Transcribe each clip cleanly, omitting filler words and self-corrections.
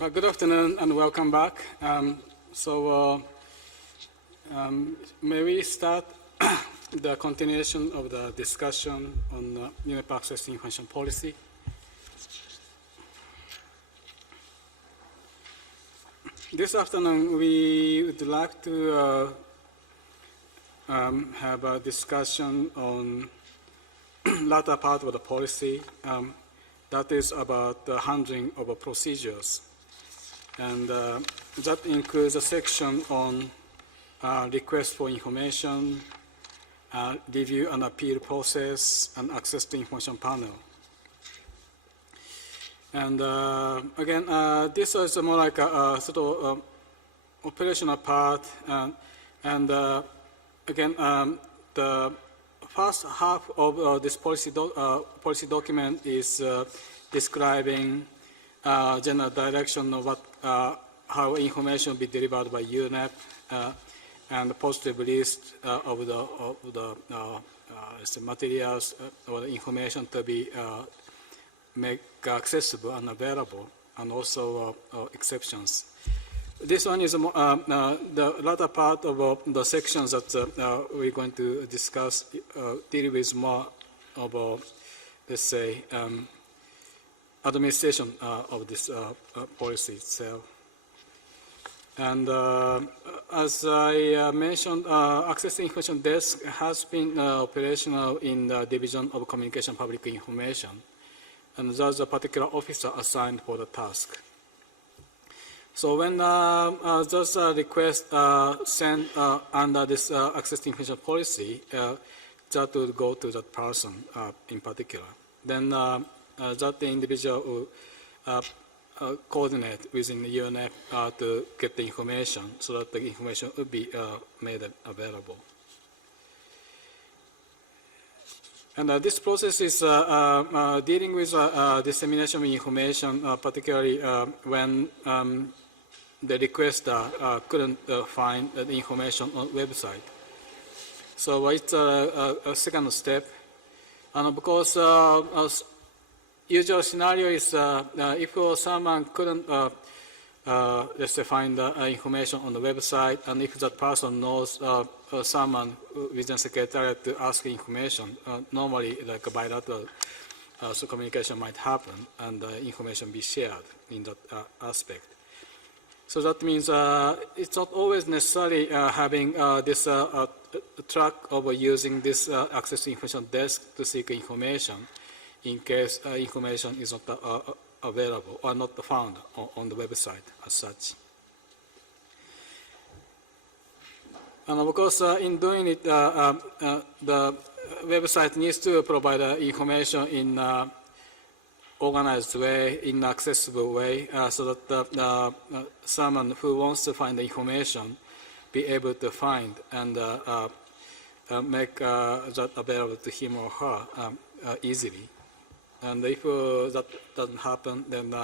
Good afternoon and welcome back. May we start the continuation of the discussion on UNEP access to information policy. This afternoon, we would like to have a discussion on latter part of the policy that is about the handling of procedures. And that includes a section on request for information, review and appeal process, and access to information panel. And again, this is more like a sort of operational part. Again, the first half of this policy document is describing general direction of what, how information will be delivered by UNEP and the positive list of the materials or the information to be make accessible and available, and also exceptions. This one is the latter part of the sections that we're going to discuss deal with more of, let's say, administration of this policy itself. And as I mentioned, Access to Information Desk has been operational in the Division of Communication Public Information, and there's a particular officer assigned for the task. So when those requests sent under this Access to Information policy, that will go to that person in particular. Then that the individual will coordinate within the UNEP to get the information so that the information will be made available. And this process is dealing with dissemination of information, particularly when the requester couldn't find the information on the website. So it's a second step. And because usual scenario is if someone couldn't, let's say, find information on the website, and if that person knows someone within secretariat to ask information, normally like a bilateral so communication might happen and information be shared in that aspect. So that means it's not always necessary having this track of using this Access to Information Desk to seek information in case information is not available or not found on the website as such. And of course, in doing it, the website needs to provide information in organized way, in accessible way, so that someone who wants to find the information be able to find and make that available to him or her easily. And if that doesn't happen, then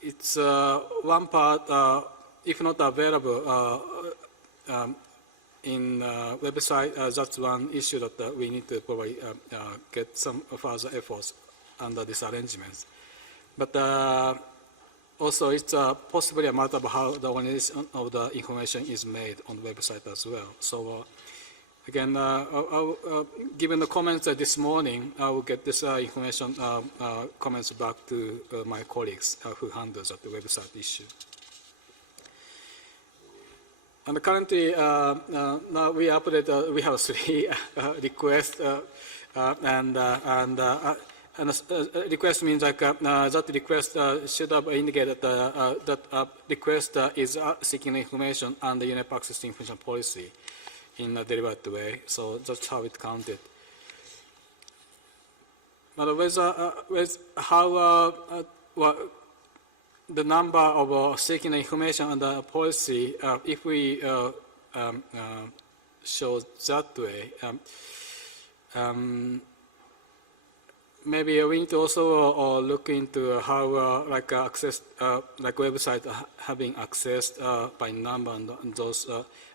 it's one part, if not available in website, that's one issue that we need to probably get some further efforts under this arrangement. But also it's possibly a matter of how the organization of the information is made on the website as well. So again, given the comments this morning, I will get this information comments back to my colleagues who handles the website issue. And currently, now we operate. We have 3 requests, and request means like that request should have indicated that request is seeking information under UNEP access to information policy in a deliberate way. So that's how it counted. But with how the number of seeking information under policy, if we show that way, maybe we need to also look into how like access, like website having accessed by number, and those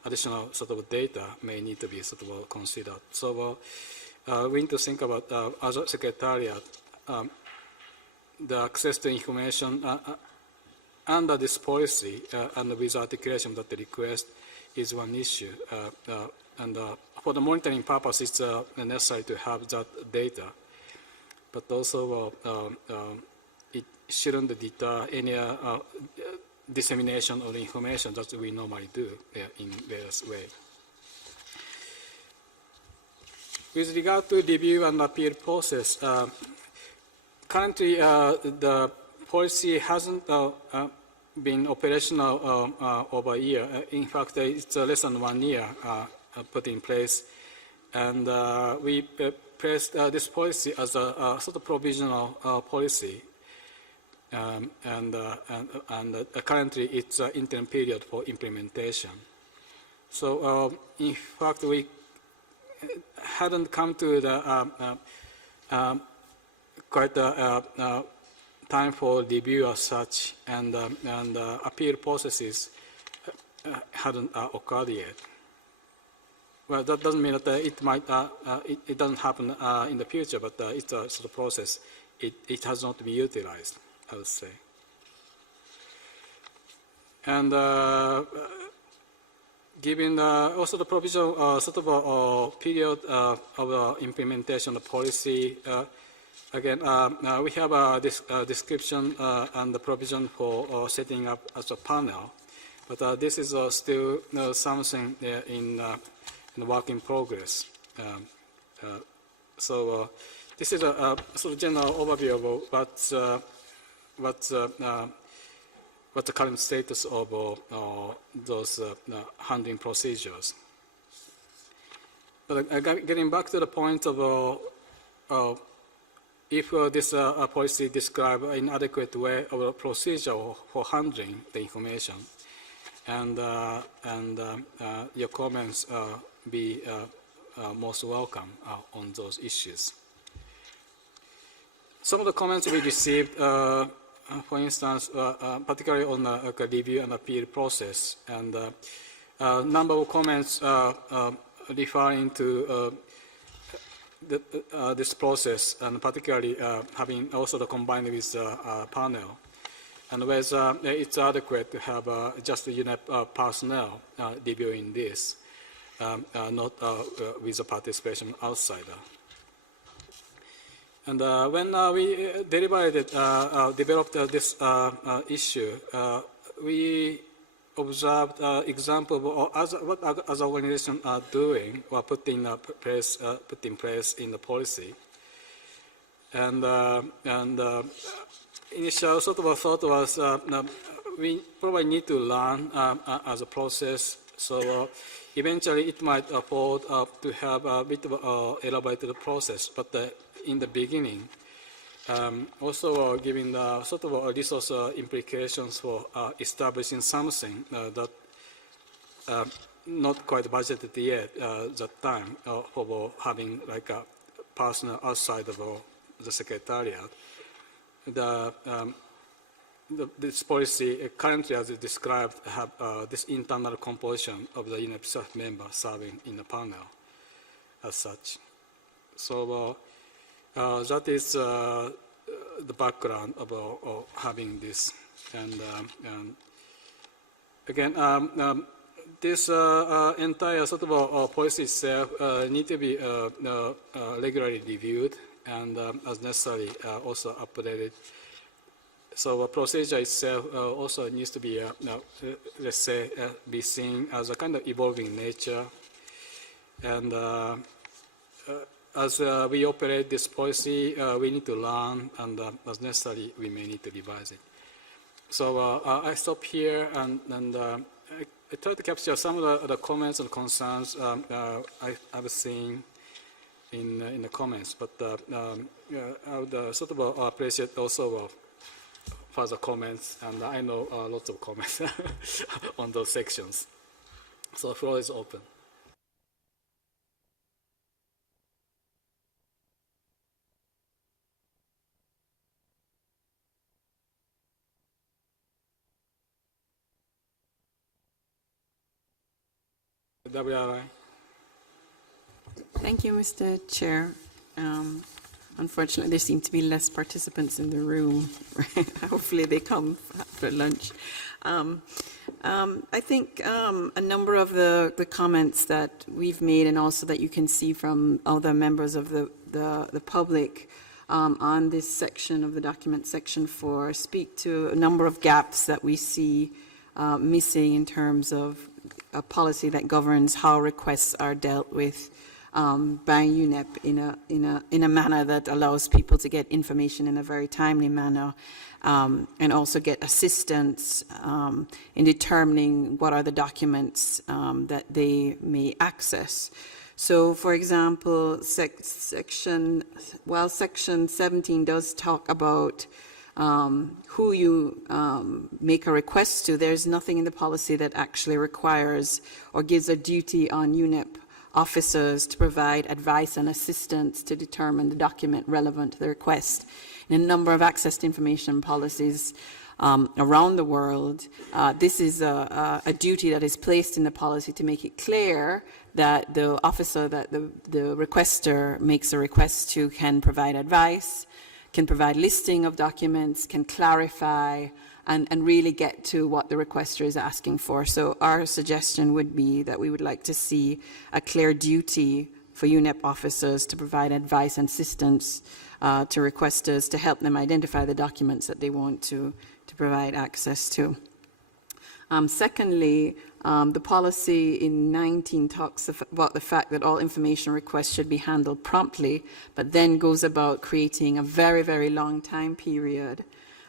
additional sort of data may need to be sort of considered. So we need to think about as a secretariat, the access to information under this policy and with articulation that the request is one issue. And for the monitoring purpose, it's necessary to have that data. But also, it shouldn't deter any dissemination of information that we normally do in various ways. With regard to review and appeal process, currently the policy hasn't been operational over a year. In fact, it's less than 1 year put in place, and we placed this policy as a sort of provisional policy, and currently it's an interim period for implementation. So in fact, we hadn't come to the quite a time for review as such, and appeal processes hadn't occurred yet. Well, that doesn't mean that it might it doesn't happen in the future, but it's a sort of process. It has not been utilized, I would say. And given also the provisional sort of a period of implementation of policy, again, we have this description and the provision for setting up as a panel, but this is still something in work in progress. So this is a sort of general overview of what's the current status of those handling procedures. But getting back to the point of if this policy describes an inadequate way of a procedure for handling the information, and your comments be most welcome on those issues. Some of the comments we received, for instance, particularly on the review and appeal process, and a number of comments referring to this process, and particularly having also combined with panel, and whether it's adequate to have just the UNEP personnel reviewing this, not with the participation outsider. And when we developed this issue, we observed example of what other organizations are doing or put in place in the policy. And initial sort of a thought was we probably need to learn as a process. So eventually it might afford to have a bit of an elaborated process, but in the beginning, also giving the sort of resource implications for establishing something that not quite budgeted yet that time for having like a person outside of the secretariat. This policy currently, as it described, have this internal composition of the UNEP staff member serving in the panel as such. So that is the background of having this. And again, this entire sort of policy itself need to be regularly reviewed and as necessary also updated. So the procedure itself also needs to be, let's say, be seen as a kind of evolving nature. And as we operate this policy, we need to learn, and as necessary, we may need to revise it. So I stop here, and I try to capture some of the comments and concerns I've seen in the comments, but I would sort of appreciate also further comments, and I know lots of comments on those sections. So the floor is open. Thank you, Mr. Chair. Unfortunately, there seem to be less participants in the room. Hopefully they come after lunch. I think a number of the comments that we've made, and also that you can see from other members of the public on this section of the document, section 4, speak to a number of gaps that we see missing in terms of a policy that governs how requests are dealt with by UNEP in a manner that allows people to get information in a very timely manner, and also get assistance in determining what are the documents that they may access. So, for example, section 17 does talk about who you make a request to. There's nothing in the policy that actually requires or gives a duty on UNEP officers to provide advice and assistance to determine the document relevant to the request. In a number of access to information policies around the world, this is a duty that is placed in the policy to make it clear that the officer that the requester makes a request to can provide advice, can provide listing of documents, can clarify, and really get to what the requester is asking for. So our suggestion would be that we would like to see a clear duty for UNEP officers to provide advice and assistance to requesters to help them identify the documents that they want to provide access to. Secondly, the policy in 19 talks about the fact that all information requests should be handled promptly, but then goes about creating a very, very long time period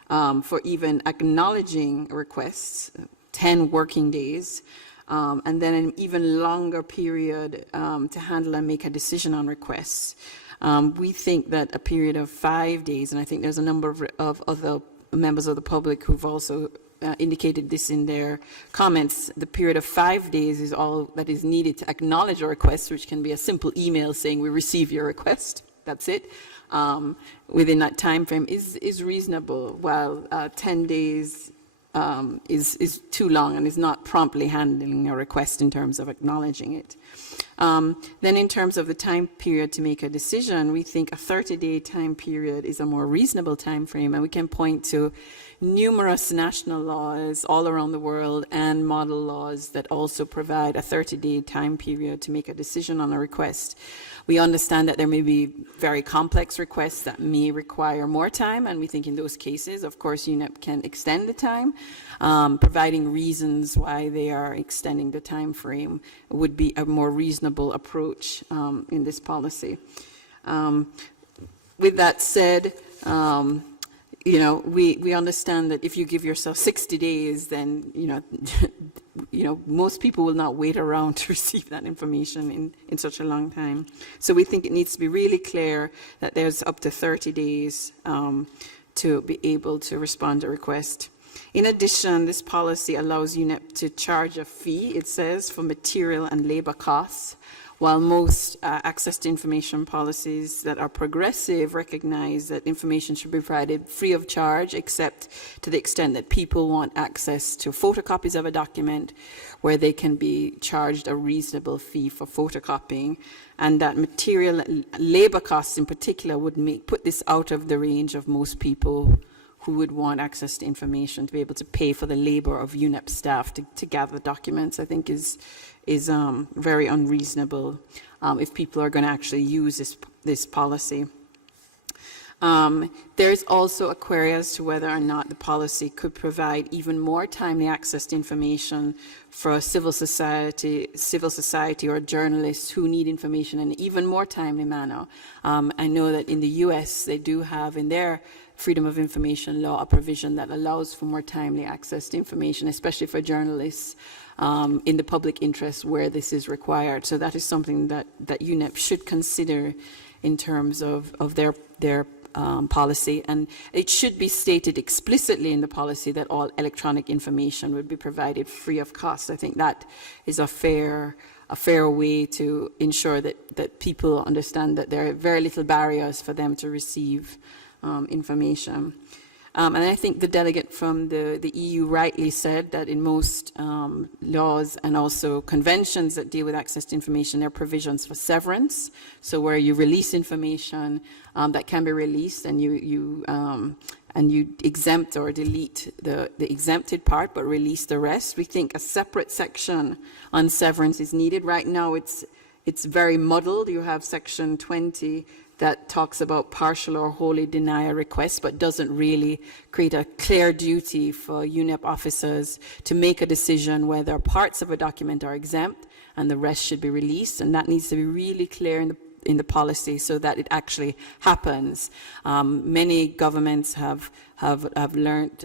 for even acknowledging requests, 10 working days, and then an even longer period to handle and make a decision on requests. We think that a period of 5 days, and I think there's a number of other members of the public who've also indicated this in their comments, the period of 5 days is all that is needed to acknowledge a request, which can be a simple email saying we receive your request. That's it. Within that time frame is reasonable, while 10 days is too long and is not promptly handling a request in terms of acknowledging it. Then in terms of the time period to make a decision, we think a 30-day time period is a more reasonable time frame, and we can point to numerous national laws all around the world and model laws that also provide a 30-day time period to make a decision on a request. We understand that there may be very complex requests that may require more time, and we think in those cases, of course, UNEP can extend the time. Providing reasons why they are extending the time frame would be a more reasonable approach in this policy. With that said, we understand that if you give yourself 60 days, then most people will not wait around to receive that information in such a long time. So we think it needs to be really clear that there's up to 30 days to be able to respond to a request. In addition, this policy allows UNEP to charge a fee, it says, for material and labor costs, while most access to information policies that are progressive recognize that information should be provided free of charge, except to the extent that people want access to photocopies of a document where they can be charged a reasonable fee for photocopying, and that material and labor costs in particular would put this out of the range of most people who would want access to information to be able to pay for the labor of UNEP staff to gather documents. I think is very unreasonable if people are going to actually use this policy. There's also a query as to whether or not the policy could provide even more timely access to information for civil society or journalists who need information in an even more timely manner. I know that in the US they do have in their Freedom of Information law a provision that allows for more timely access to information, especially for journalists in the public interest where this is required. So that is something that UNEP should consider in terms of their policy, and it should be stated explicitly in the policy that all electronic information would be provided free of cost. I think that is a fair way to ensure that people understand that there are very little barriers for them to receive information. And I think the delegate from the EU rightly said that in most laws and also conventions that deal with access to information, there are provisions for severance. So where you release information that can be released, and you exempt or delete the exempted part, but release the rest. We think a separate section on severance is needed. Right now, it's very muddled. You have section 20 that talks about partial or wholly deny a request, but doesn't really create a clear duty for UNEP officers to make a decision whether parts of a document are exempt and the rest should be released, and that needs to be really clear in the policy so that it actually happens. Many governments have learned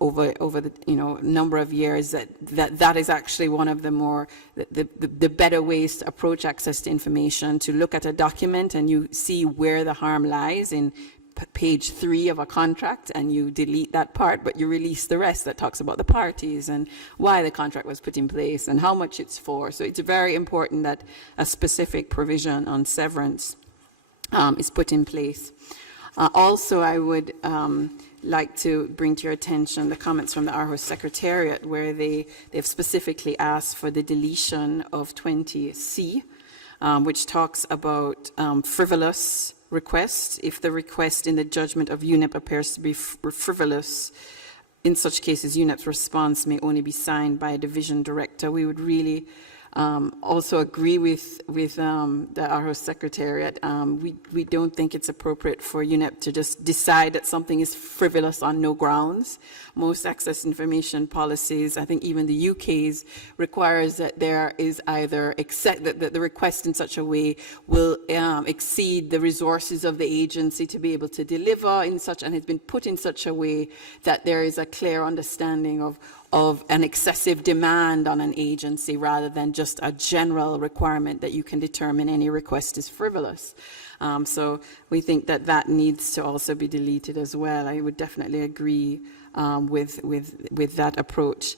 over the number of years that is actually one of the more the better ways to approach access to information, to look at a document and you see where the harm lies in page 3 of a contract, and you delete that part, but you release the rest that talks about the parties and why the contract was put in place and how much it's for. So it's very important that a specific provision on severance is put in place. Also, I would like to bring to your attention the comments from the ARHO Secretariat, where they've specifically asked for the deletion of 20C, which talks about frivolous request. If the request in the judgment of UNEP appears to be frivolous, in such cases, UNEP's response may only be signed by a division director. We would really also agree with the ARHO Secretariat. We don't think it's appropriate for UNEP to just decide that something is frivolous on no grounds. Most access information policies, I think even the UK's, requires that there is either that the request in such a way will exceed the resources of the agency to be able to deliver in such, and has been put in such a way that there is a clear understanding of an excessive demand on an agency rather than just a general requirement that you can determine any request is frivolous. So we think that needs to also be deleted as well. I would definitely agree with that approach.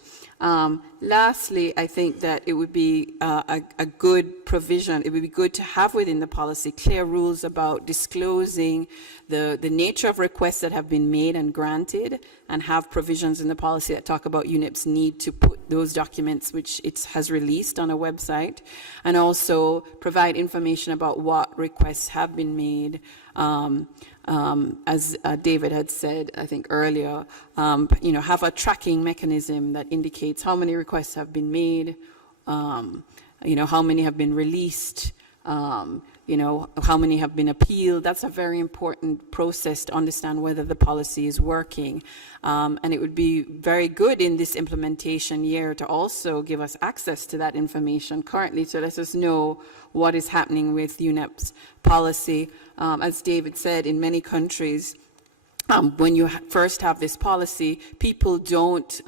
Lastly, I think that it would be a good provision. It would be good to have within the policy clear rules about disclosing the nature of requests that have been made and granted, and have provisions in the policy that talk about UNEP's need to put those documents which it has released on a website, and also provide information about what requests have been made. As David had said, I think earlier, have a tracking mechanism that indicates how many requests have been made, how many have been released, how many have been appealed. That's a very important process to understand whether the policy is working. And it would be very good in this implementation year to also give us access to that information currently, to let us know what is happening with UNEP's policy. As David said, in many countries, when you first have this policy, people don't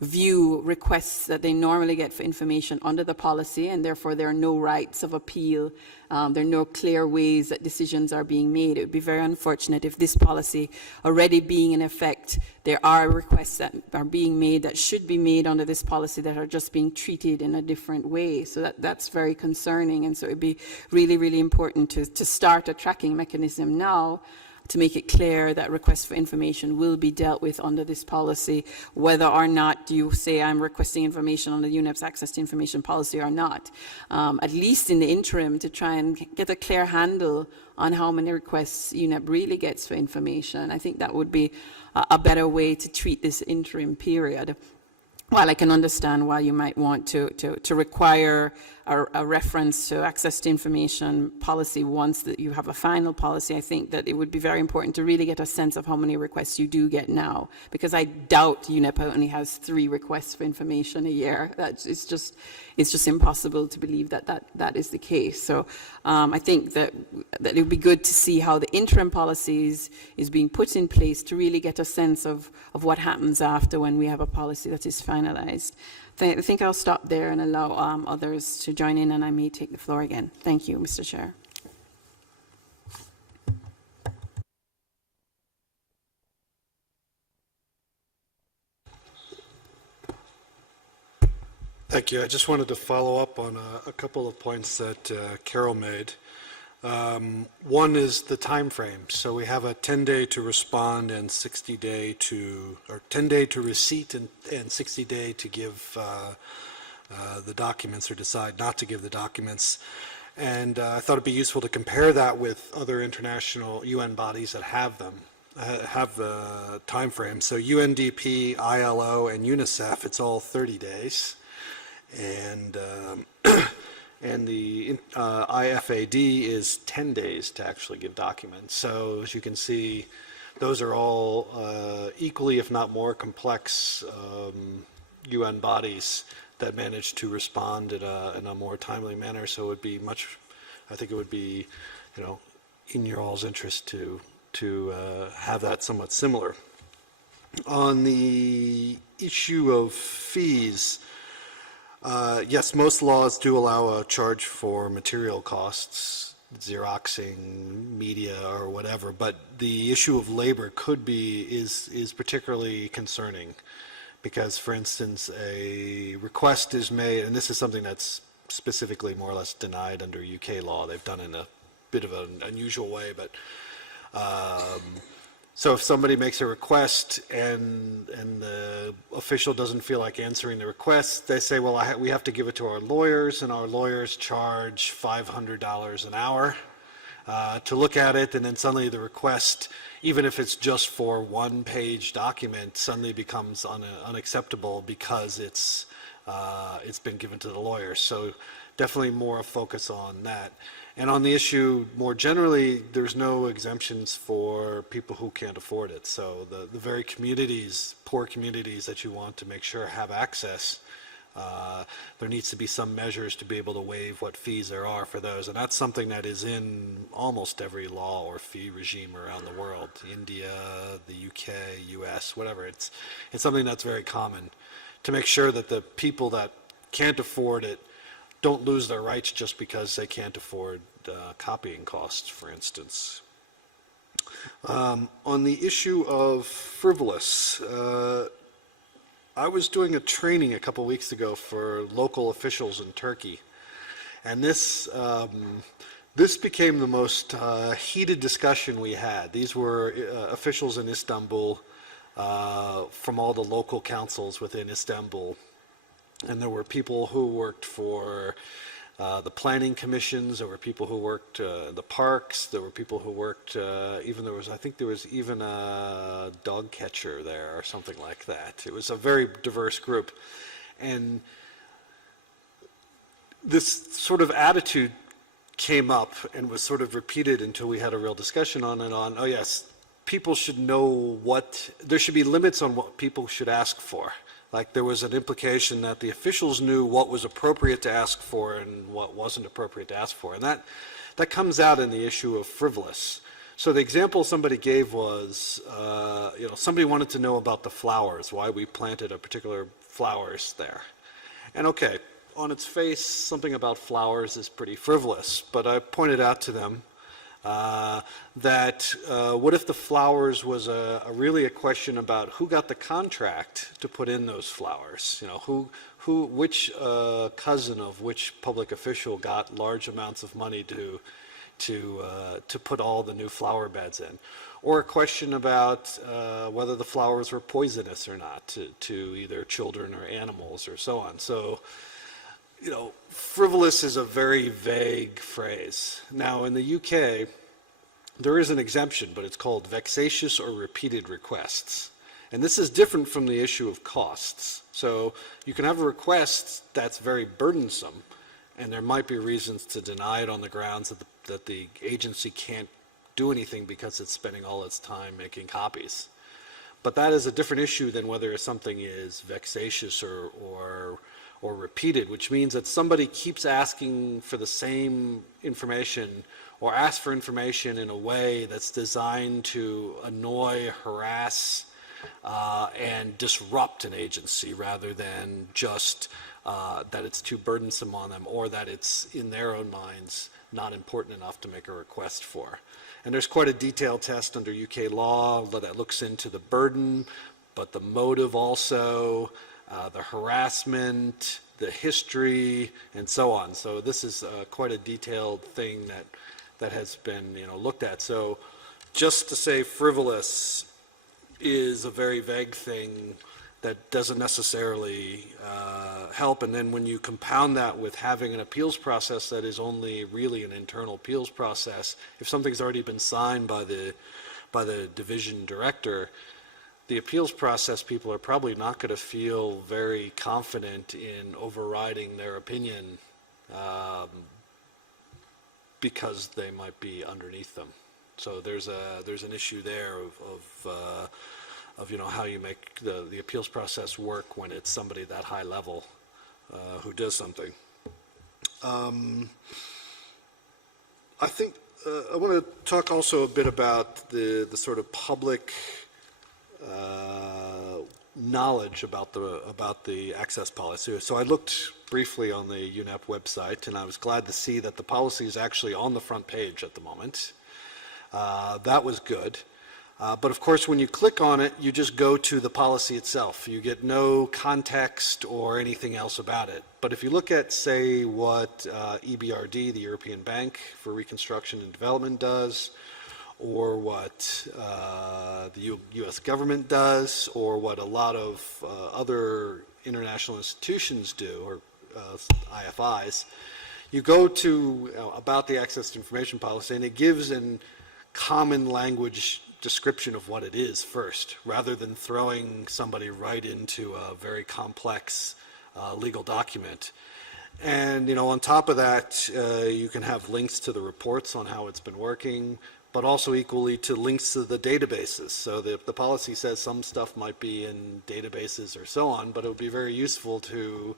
view requests that they normally get for information under the policy, and therefore there are no rights of appeal. There are no clear ways that decisions are being made. It would be very unfortunate if this policy, already being in effect, there are requests that are being made that should be made under this policy that are just being treated in a different way. So that's very concerning, and so it would be really, really important to start a tracking mechanism now to make it clear that requests for information will be dealt with under this policy, whether or not you say I'm requesting information under UNEP's access to information policy or not. At least in the interim, to try and get a clear handle on how many requests UNEP really gets for information. I think that would be a better way to treat this interim period. While I can understand why you might want to require a reference to access to information policy once that you have a final policy, I think that it would be very important to really get a sense of how many requests you do get now, because I doubt UNEP only has 3 requests for information a year. It's just impossible to believe that is the case. So I think that it would be good to see how the interim policies is being put in place to really get a sense of what happens after when we have a policy that is finalized. I think I'll stop there and allow others to join in, and I may take the floor again. Thank you, Mr. Chair. Thank you. I just wanted to follow up on a couple of points that Carol made. One is the time frame. So we have a 10-day to respond and 60-day to, or 10-day to receipt and 60-day to give the documents or decide not to give the documents. And I thought it'd be useful to compare that with other international UN bodies that have them, have the time frame. So UNDP, ILO, and UNICEF, it's all 30 days. And and the IFAD is 10 days to actually give documents. So as you can see, those are all equally, if not more complex UN bodies that manage to respond in a more timely manner. So it would be much, I think it would be, you know, in your all's interest to have that somewhat similar. On the issue of fees, yes, most laws do allow a charge for material costs, Xeroxing, media, or whatever, but the issue of labor is particularly concerning because, for instance, a request is made, and this is something that's specifically more or less denied under UK law. They've done it in a bit of an unusual way, but so if somebody makes a request and the official doesn't feel like answering the request, they say, well, we have to give it to our lawyers, and our lawyers charge $500 an hour to look at it, and then suddenly the request, even if it's just for one-page document, suddenly becomes unacceptable because it's been given to the lawyers. So definitely more a focus on that. And on the issue more generally, there's no exemptions for people who can't afford it. So the very communities, poor communities that you want to make sure have access, there needs to be some measures to be able to waive what fees there are for those. And that's something that is in almost every law or fee regime around the world, India, the UK, US, whatever. It's something that's very common to make sure that the people that can't afford it don't lose their rights just because they can't afford copying costs, for instance. On the issue of frivolous, I was doing a training a couple weeks ago for local officials in Turkey, and this became the most heated discussion we had. These were officials in Istanbul from all the local councils within Istanbul. And there were people who worked for the planning commissions, there were people who worked in the parks, there were people who worked, I think there was even a dog catcher there or something like that. It was a very diverse group. And this sort of attitude came up and was sort of repeated until we had a real discussion on it oh yes, people should know there should be limits on what people should ask for. Like there was an implication that the officials knew what was appropriate to ask for and what wasn't appropriate to ask for. And that comes out in the issue of frivolous. So the example somebody gave was, somebody wanted to know about the flowers, why we planted a particular flowers there. And okay, on its face, something about flowers is pretty frivolous, but I pointed out to them that what if the flowers was really a question about who got the contract to put in those flowers? You know, which cousin of which public official got large amounts of money to put all the new flower beds in? Or a question about whether the flowers were poisonous or not to either children or animals or so on. So, you know, frivolous is a very vague phrase. Now, in the UK, there is an exemption, but it's called vexatious or repeated requests. And this is different from the issue of costs. So you can have a request that's very burdensome, and there might be reasons to deny it on the grounds that the agency can't do anything because it's spending all its time making copies. But that is a different issue than whether something is vexatious or repeated, which means that somebody keeps asking for the same information or asks for information in a way that's designed to annoy, harass, and disrupt an agency rather than just that it's too burdensome on them or that it's, in their own minds, not important enough to make a request for. And there's quite a detailed test under UK law that looks into the burden, but the motive also, the harassment, the history, and so on. So this is quite a detailed thing that has been, looked at. So just to say frivolous is a very vague thing that doesn't necessarily help. And then when you compound that with having an appeals process that is only really an internal appeals process, if something's already been signed by the division director, the appeals process people are probably not going to feel very confident in overriding their opinion because they might be underneath them. So there's an issue there of how you make the appeals process work when it's somebody that high level who does something. I think I want to talk also a bit about the sort of public knowledge about the access policy. So I looked briefly on the UNEP website, and I was glad to see that the policy is actually on the front page at the moment. That was good. But of course, when you click on it, you just go to the policy itself. You get no context or anything else about it. But if you look at, say, what EBRD, the European Bank for Reconstruction and Development, does, or what the U.S. government does, or what a lot of other international institutions do, or IFIs, you go to about the access to information policy, and it gives in common language description of what it is first, rather than throwing somebody right into a very complex legal document. And on top of that, you can have links to the reports on how it's been working, but also equally to links to the databases. So the policy says some stuff might be in databases or so on, but it would be very useful to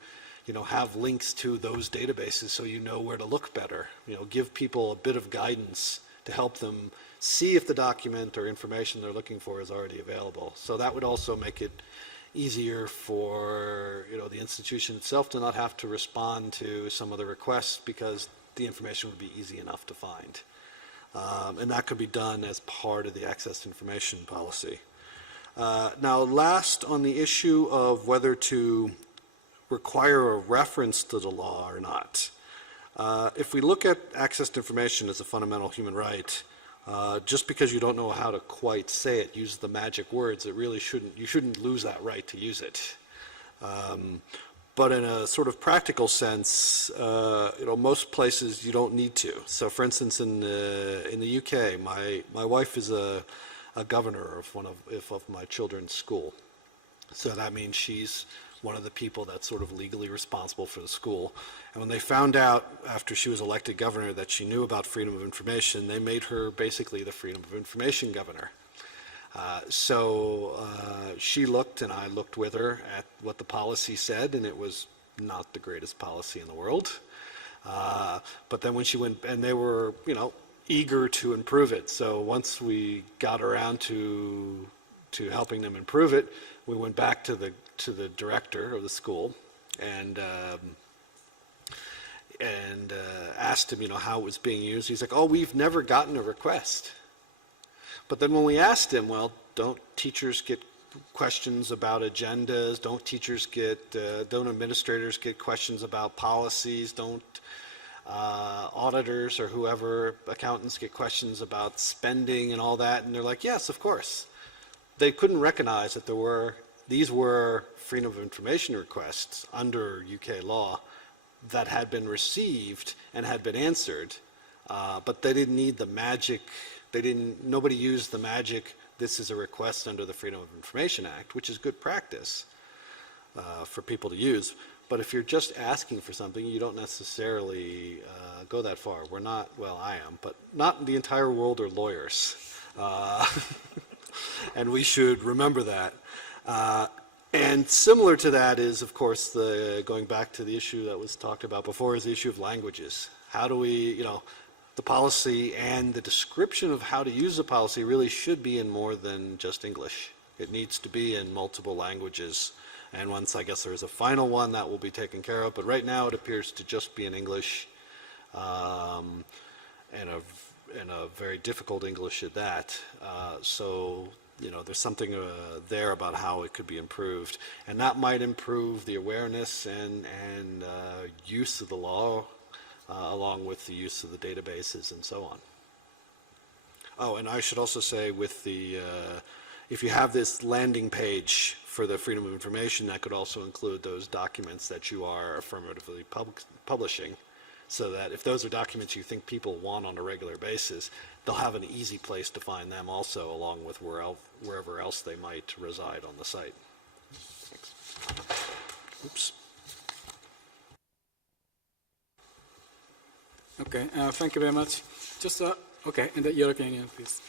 have links to those databases so you know where to look better. Give people a bit of guidance to help them see if the document or information they're looking for is already available. So that would also make it easier for the institution itself to not have to respond to some of the requests because the information would be easy enough to find. And that could be done as part of the access to information policy. Now, last, on the issue of whether to require a reference to the law or not. If we look at access to information as a fundamental human right, just because you don't know how to quite say it, use the magic words, you shouldn't lose that right to use it. But in a sort of practical sense, most places you don't need to. So, for instance, in the UK, my wife is a governor of my children's school. So that means she's one of the people that's sort of legally responsible for the school. And when they found out after she was elected governor that she knew about freedom of information, they made her basically the freedom of information governor. So she looked, and I looked with her at what the policy said, and it was not the greatest policy in the world. But then when she went, and they were, eager to improve it. So once we got around to helping them improve it, we went back to the director of the school and asked him, how it was being used. He's like, "Oh, we've never gotten a request." But then when we asked him, well, don't teachers get questions about agendas? Don't administrators get questions about policies? Don't auditors or whoever, accountants, get questions about spending and all that? And they're like, yes, of course. They couldn't recognize that these were freedom of information requests under UK law that had been received and had been answered, but they didn't need the magic. Nobody used the magic, this is a request under the Freedom of Information Act, which is good practice for people to use. But if you're just asking for something, you don't necessarily go that far. We're not, well, I am, but not the entire world are lawyers. And we should remember that. And similar to that is, of course, going back to the issue that was talked about before, is the issue of languages. How do we, the policy and the description of how to use the policy really should be in more than just English. It needs to be in multiple languages. And once, I guess, there's a final one, that will be taken care of. But right now, it appears to just be in English, and a very difficult English at that. So, there's something there about how it could be improved. And that might improve the awareness and use of the law, along with the use of the databases and so on. Oh, and I should also say with the, if you have this landing page for the Freedom of Information, that could also include those documents that you are affirmatively publishing, so that if those are documents you think people want on a regular basis, they'll have an easy place to find them also, along with wherever else they might reside on the site. Thanks. Oops. Okay, thank you very much. Just, okay, in the European Union, please.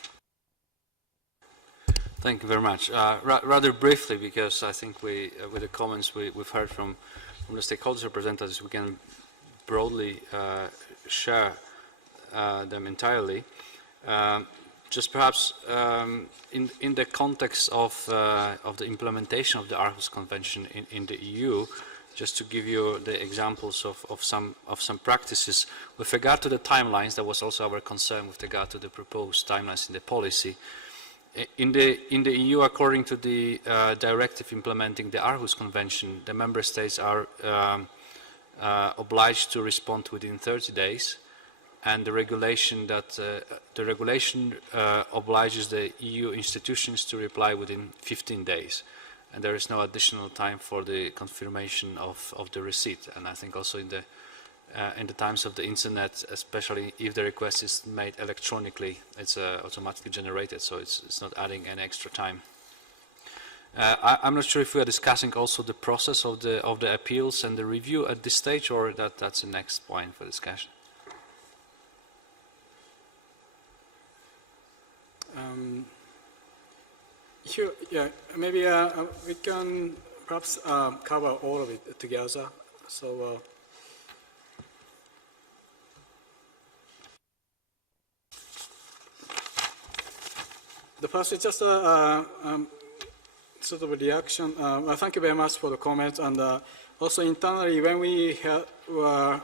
Thank you very much. Rather briefly, because I think we, with the comments we've heard from the stakeholders representatives, we can broadly share them entirely. Just perhaps in the context of the implementation of the Aarhus Convention in the EU, just to give you the examples of some practices. With regard to the timelines, that was also our concern with regard to the proposed timelines in the policy. In the EU, according to the directive implementing the Aarhus Convention, the member states are obliged to respond within 30 days, and the regulation obliges the EU institutions to reply within 15 days. And there is no additional time for the confirmation of the receipt. And I think also in the times of the internet, especially if the request is made electronically, it's automatically generated, so it's not adding any extra time. I'm not sure if we are discussing also the process of the appeals and the review at this stage, or that's the next point for discussion. Here, yeah, maybe we can perhaps cover all of it together. So, the first is just sort of a reaction. Thank you very much for the comments, and also internally when we were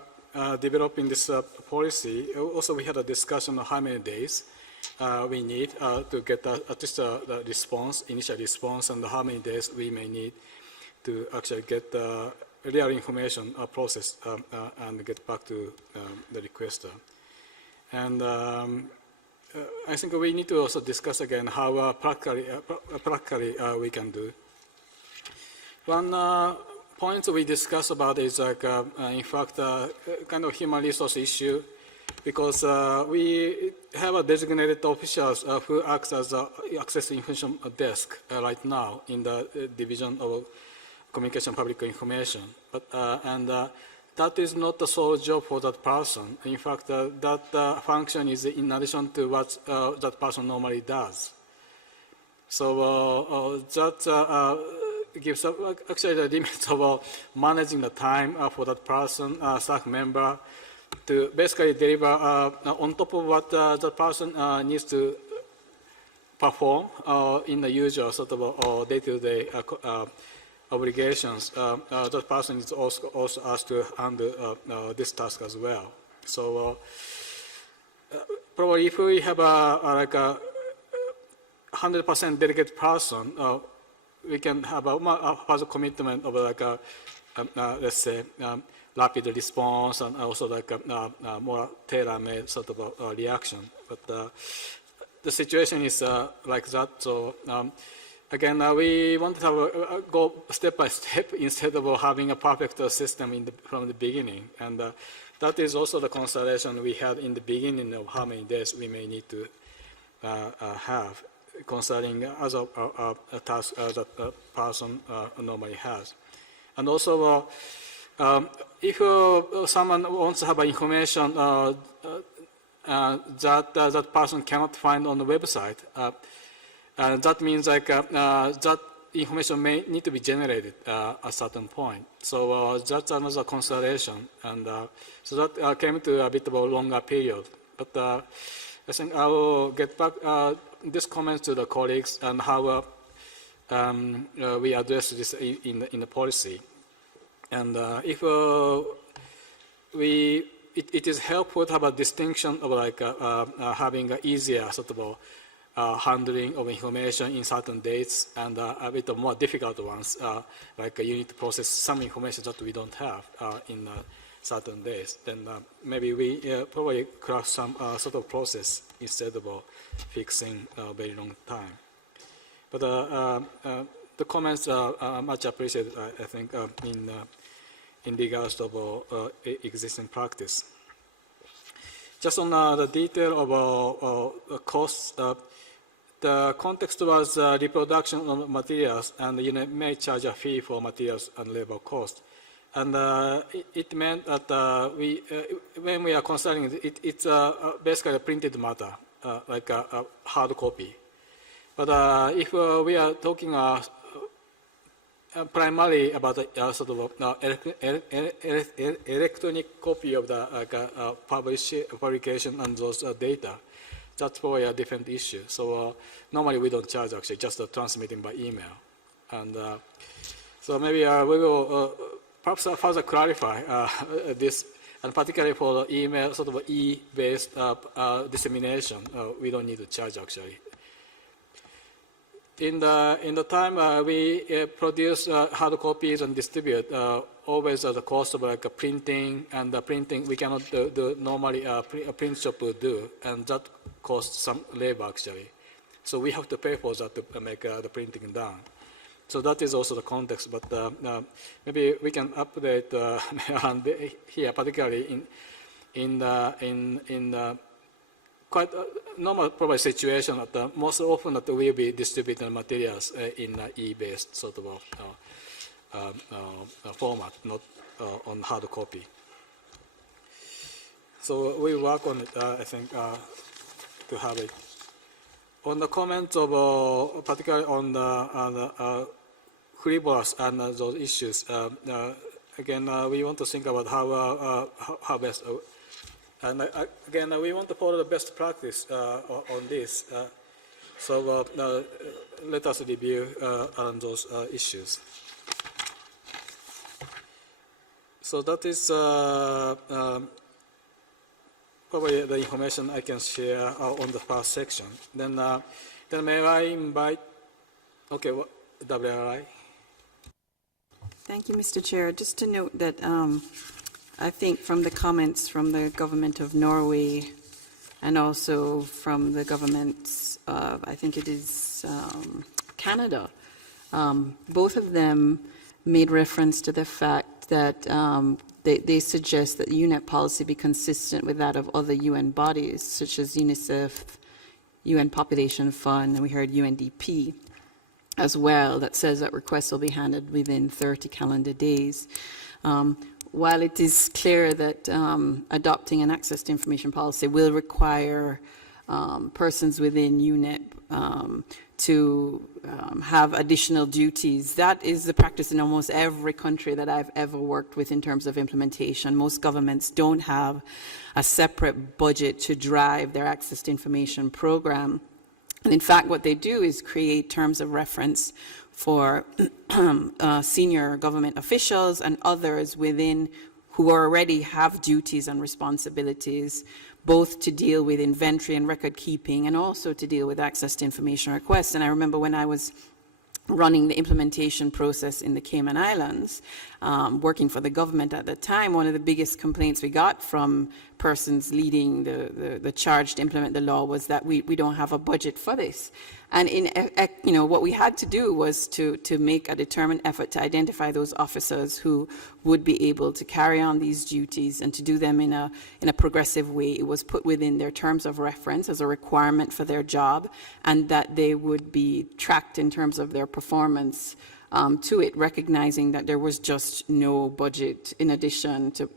developing this policy, also we had a discussion on how many days we need to get at least the response, initial response, and how many days we may need to actually get the real information processed and get back to the requester. And I think we need to also discuss again how practically we can do. One point we discuss about is like, in fact, kind of human resource issue, because we have a designated officials who acts as a access information desk right now in the Division of Communication Public Information. But, and that is not the sole job for that person. In fact, that function is in addition to what that person normally does. So that gives actually the limits of managing the time for that person, staff member, to basically deliver on top of what the person needs to perform in the usual sort of day-to-day obligations. That person is also asked to handle this task as well. So probably if we have like a 100% dedicated person, we can have a further commitment of like a, let's say, rapid response, and also like a more tailor-made sort of reaction. But the situation is like that. So again, we want to have go step by step instead of having a perfect system from the beginning. And that is also the consideration we had in the beginning of how many days we may need to have concerning other tasks that a person normally has. And also, if someone wants to have information that person cannot find on the website, that means like that information may need to be generated at a certain point. So that's another consideration, and so that came to a bit of a longer period. But I think I will get back this comment to the colleagues and how we address this in the policy. And if it is helpful to have a distinction of like having an easier sort of handling of information in certain dates, and a bit of more difficult ones, like you need to process some information that we don't have in certain days, then maybe we probably craft some sort of process instead of fixing a very long time. But the comments are much appreciated, I think, in regards to existing practice. Just on the detail of costs, the context was reproduction of materials, and UNEP may charge a fee for materials and labor cost. And it meant that when we are considering it, it's basically a printed matter, like a hard copy. But if we are talking primarily about sort of electronic copy of the publication and those data, that's probably a different issue. So normally we don't charge actually, just transmitting by email. And so maybe we will perhaps further clarify this, and particularly for the email, sort of e-based dissemination, we don't need to charge actually. In the time we produce hard copies and distribute, always at the cost of like printing, and the printing we cannot do normally a print shop would do, and that costs some labor actually. So we have to pay for that to make the printing done. So that is also the context, but maybe we can update here, particularly in the quite normal probably situation that most often that we will be distributing materials in e-based sort of format, not on hard copy. So we work on it, I think, to have it. On the comments of particularly on the frivolous and those issues, again, we want to think about how best. And again, we want to follow the best practice on this. So let us review on those issues. So that is probably the information I can share on the first section. Then may I invite, okay, WRI? Thank you, Mr. Chair. Just to note that I think from the comments from the government of Norway and also from the governments of, I think it is Canada, both of them made reference to the fact that they suggest that UNEP policy be consistent with that of other UN bodies, such as UNICEF, UN Population Fund, and we heard UNDP as well, that says that requests will be handled within 30 calendar days. While it is clear that adopting an access to information policy will require persons within UNEP to have additional duties, that is the practice in almost every country that I've ever worked with in terms of implementation. Most governments don't have a separate budget to drive their access to information program. And in fact, what they do is create terms of reference for senior government officials and others within who already have duties and responsibilities, both to deal with inventory and record keeping and also to deal with access to information requests. And I remember when I was running the implementation process in the Cayman Islands, working for the government at the time, one of the biggest complaints we got from persons leading the charge to implement the law was that we don't have a budget for this. And what we had to do was to make a determined effort to identify those officers who would be able to carry on these duties and to do them in a progressive way. It was put within their terms of reference as a requirement for their job, and that they would be tracked in terms of their performance to it, recognizing that there was just no budget in addition to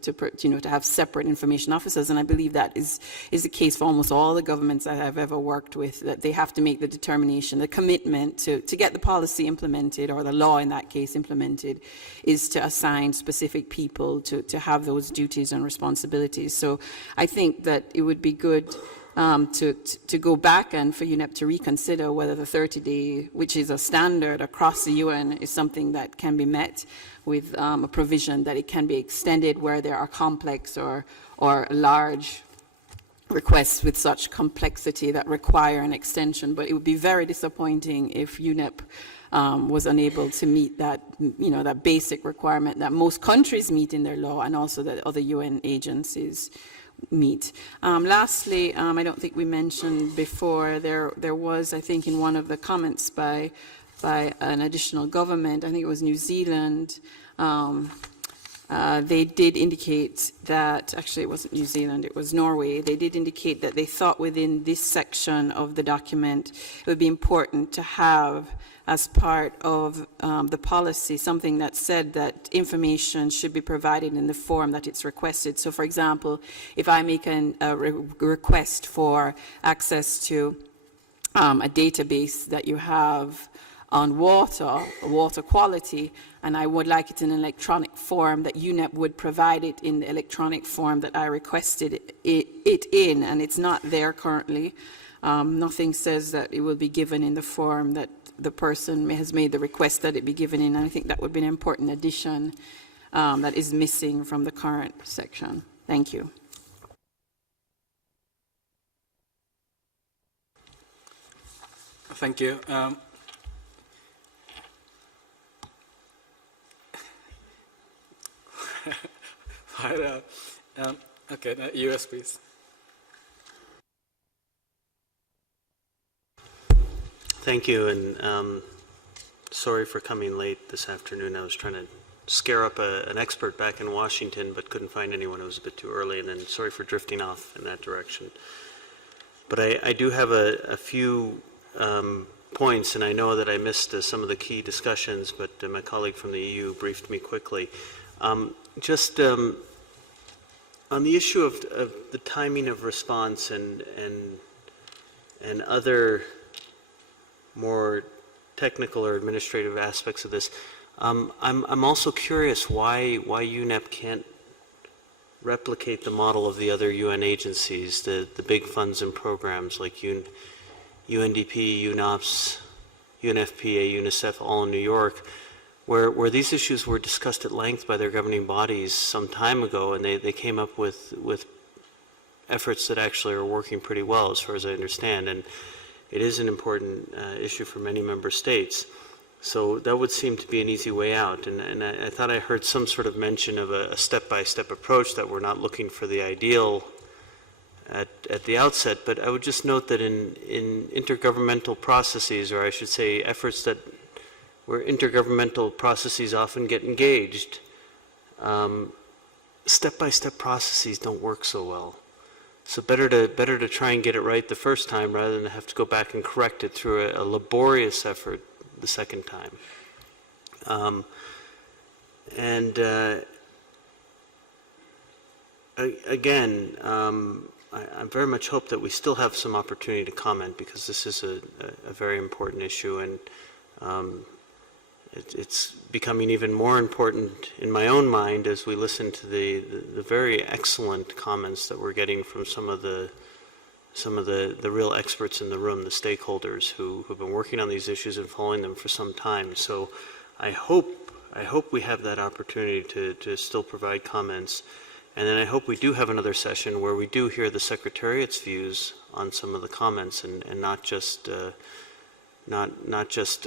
have separate information officers. And I believe that is the case for almost all the governments that I've ever worked with, that they have to make the determination, the commitment to get the policy implemented, or the law in that case implemented, is to assign specific people to have those duties and responsibilities. So I think that it would be good to go back and for UNEP to reconsider whether the 30-day, which is a standard across the UN, is something that can be met with a provision that it can be extended where there are complex or large requests with such complexity that require an extension. But it would be very disappointing if UNEP was unable to meet that, that basic requirement that most countries meet in their law, and also that other UN agencies meet. Lastly, I don't think we mentioned before, there was, I think, in one of the comments by an additional government, I think it was New Zealand, they did indicate that, actually it wasn't New Zealand, it was Norway, they did indicate that they thought within this section of the document it would be important to have as part of the policy something that said that information should be provided in the form that it's requested. So for example, if I make a request for access to a database that you have on water quality, and I would like it in an electronic form, that UNEP would provide it in the electronic form that I requested it in, and it's not there currently. Nothing says that it will be given in the form that the person has made the request that it be given in, and I think that would be an important addition that is missing from the current section. Thank you. Thank you. Okay, US, please. Thank you, and sorry for coming late this afternoon. I was trying to scare up an expert back in Washington, but couldn't find anyone. It was a bit too early, and then sorry for drifting off in that direction. But I do have a few points, and I know that I missed some of the key discussions, but my colleague from the EU briefed me quickly. Just on the issue of the timing of response and other more technical or administrative aspects of this, I'm also curious why UNEP can't replicate the model of the other UN agencies, the big funds and programs like UNDP, UNOPS, UNFPA, UNICEF, all in New York, where these issues were discussed at length by their governing bodies some time ago, and they came up with efforts that actually are working pretty well, as far as I understand. And it is an important issue for many member states. So that would seem to be an easy way out. And I thought I heard some sort of mention of a step-by-step approach, that we're not looking for the ideal at the outset. But I would just note that in intergovernmental processes, or I should say efforts where intergovernmental processes often get engaged, step-by-step processes don't work so well. So better to try and get it right the first time rather than have to go back and correct it through a laborious effort the second time. Again, I very much hope that we still have some opportunity to comment, because this is a very important issue, and it's becoming even more important in my own mind as we listen to the very excellent comments that we're getting from some of the real experts in the room, the stakeholders who've been working on these issues and following them for some time. So I hope we have that opportunity to still provide comments, and then I hope we do have another session where we do hear the Secretariat's views on some of the comments, and not just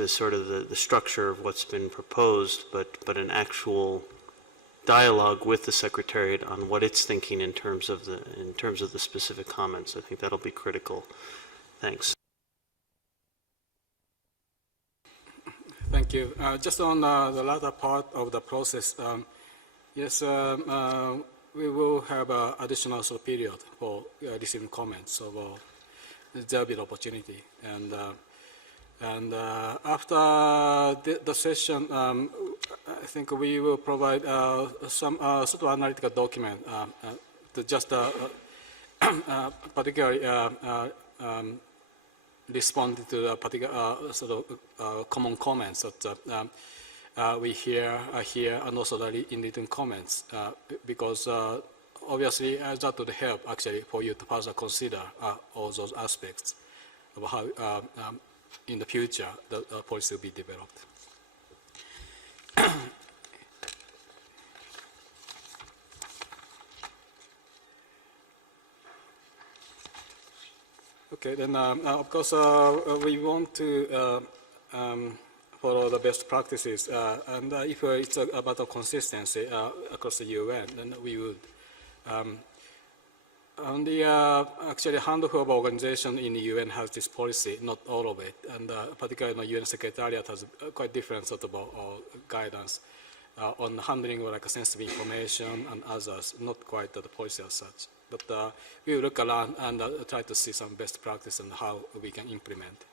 sort of the structure of what's been proposed, but an actual dialogue with the Secretariat on what it's thinking in terms of the specific comments. I think that'll be critical. Thanks. Thank you. Just on the latter part of the process, yes, we will have an additional sort of period for receiving comments, so there'll be an opportunity. And after the session, I think we will provide some sort of analytical document to just particularly respond to the particular sort of common comments that we hear here, and also the in written comments, because obviously that would help actually for you to further consider all those aspects of how in the future the policy will be developed. Okay, then of course we want to follow the best practices. And if it's about a consistency across the UN, then we would. Only actually a handful of organizations in the UN has this policy, not all of it. And particularly the UN Secretariat has quite different sort of guidance on handling like sensitive information and others, not quite the policy as such. But we will look around and try to see some best practice and how we can implement.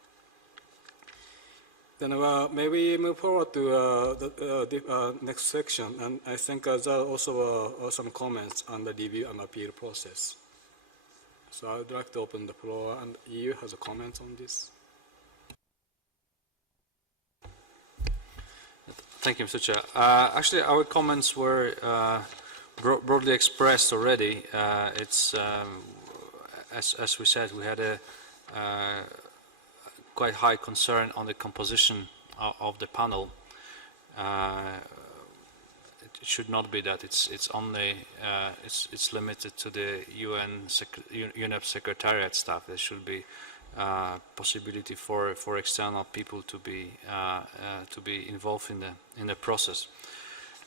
Then may we move forward to the next section. And I think there are also some comments on the review and appeal process. So I would like to open the floor, and EU has a comment on this. Thank you, Mr. Chair. Actually, our comments were broadly expressed already. It's as we said, we had a quite high concern on the composition of the panel. It should not be that it's only it's limited to the UNEP Secretariat staff. There should be possibility for external people to be involved in the process.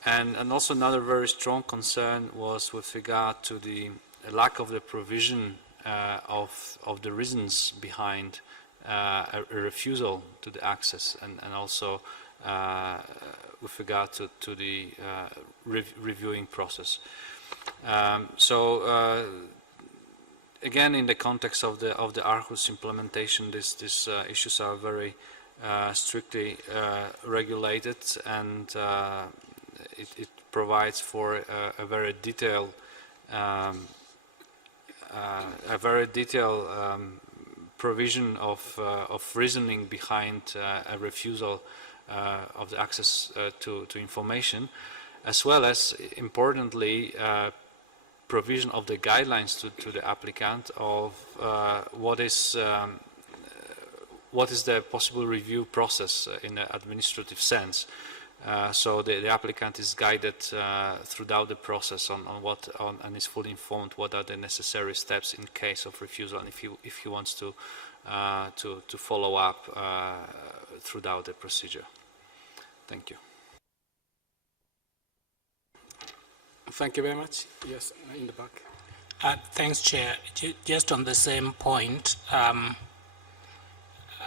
And also another very strong concern was with regard to the lack of the provision of the reasons behind a refusal to the access, and also with regard to the reviewing process. Again, in the context of the Aarhus implementation, these issues are very strictly regulated, and it provides for a very detailed provision of reasoning behind a refusal of the access to information, as well as, importantly, provision of the guidelines to the applicant of what is the possible review process in an administrative sense. So the applicant is guided throughout the process and is fully informed what are the necessary steps in case of refusal, and if he wants to follow up throughout the procedure. Thank you. Thank you very much. Yes, in the back. Thanks, Chair. Just on the same point,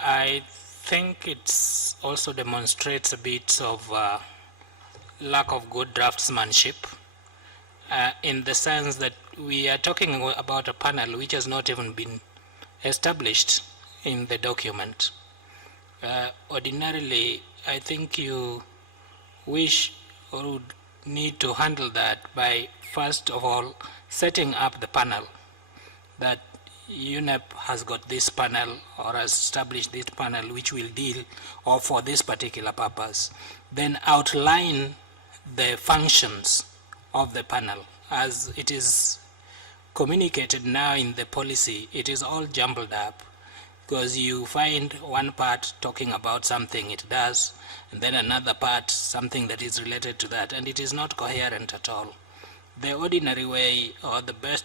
I think it also demonstrates a bit of lack of good draftsmanship in the sense that we are talking about a panel which has not even been established in the document. Ordinarily, I think you wish or would need to handle that by, first of all, setting up the panel, that UNEP has got this panel or has established this panel which will deal or for this particular purpose. Then outline the functions of the panel. As it is communicated now in the policy, it is all jumbled up, because you find one part talking about something it does, and then another part something that is related to that, and it is not coherent at all. The ordinary way, or the best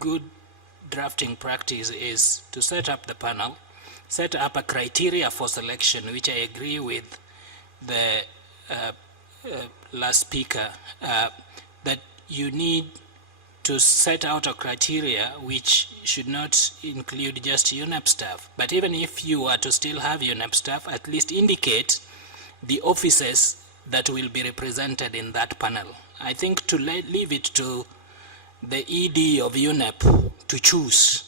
good drafting practice, is to set up the panel, set up a criteria for selection, which I agree with the last speaker, that you need to set out a criteria which should not include just UNEP staff. But even if you are to still have UNEP staff, at least indicate the offices that will be represented in that panel. I think to leave it to the ED of UNEP to choose